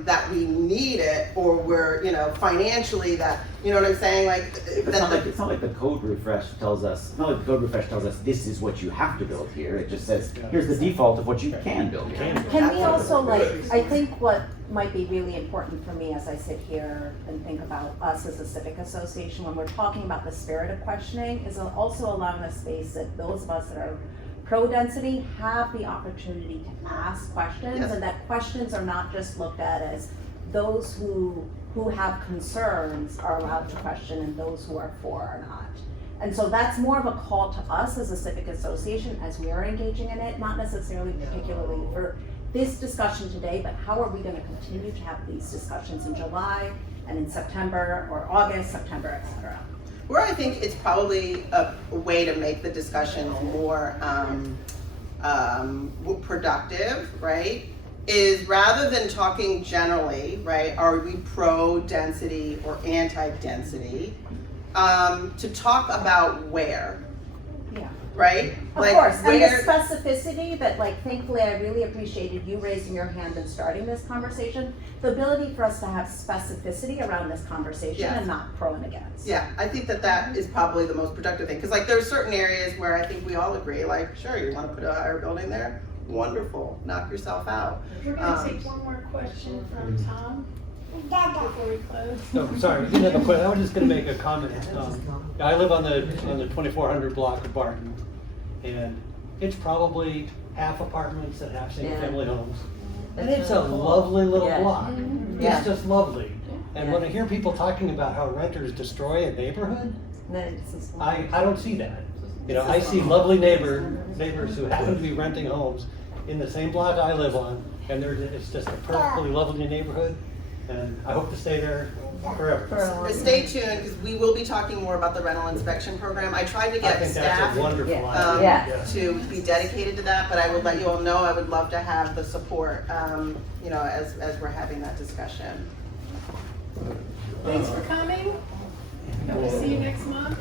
that we need it, or we're, you know, financially, that, you know what I'm saying? Like, it's not like the code refresh tells us. Not like the code refresh tells us this is what you have to build here. It just says here's the default of what you can build here. Can we also, like, I think what might be really important for me as I sit here and think about us as a civic association when we're talking about the spirit of questioning, is also allowing a space that those of us that are pro-density have the opportunity to ask questions, Yes. and that questions are not just looked at as those who have concerns are allowed to question and those who are for are not. And so that's more of a call to us as a civic association as we are engaging in it, not necessarily particularly for this discussion today, but how are we going to continue to have these discussions in July and in September or August, September, et cetera. Where I think it's probably a way to make the discussion more productive, right, is rather than talking generally, right, are we pro-density or anti-density, to talk about where, Yeah. right? Of course, and the specificity that, like, thankfully I really appreciated you raising your hand and starting this conversation, the ability for us to have specificity around this conversation Yes. and not pro and against. Yeah, I think that is probably the most productive thing, because like there's certain areas where I think we all agree, like, sure, you want to put a higher building there, wonderful, knock yourself out. We're gonna take one more question from Tom before we close. No, sorry, I didn't have a question. I was just gonna make a comment. I live on the 2400 block of Barton, and it's probably half apartments and half single-family homes. And it's a lovely little block. Yeah. It's just lovely. And when I hear people talking about how renters destroy a neighborhood, I don't see that. You know, I see lovely neighbors who happen to be renting homes in the same block I live on, and it's just a perfectly lovely neighborhood, and I hope to stay there forever. Stay tuned, because we will be talking more about the rental inspection program. I tried to get I think staff that's a wonderful idea. to be dedicated to that, but I will let you all know I would love to have the support, you know, as we're having that discussion. Thanks for coming. Hope to see you next month.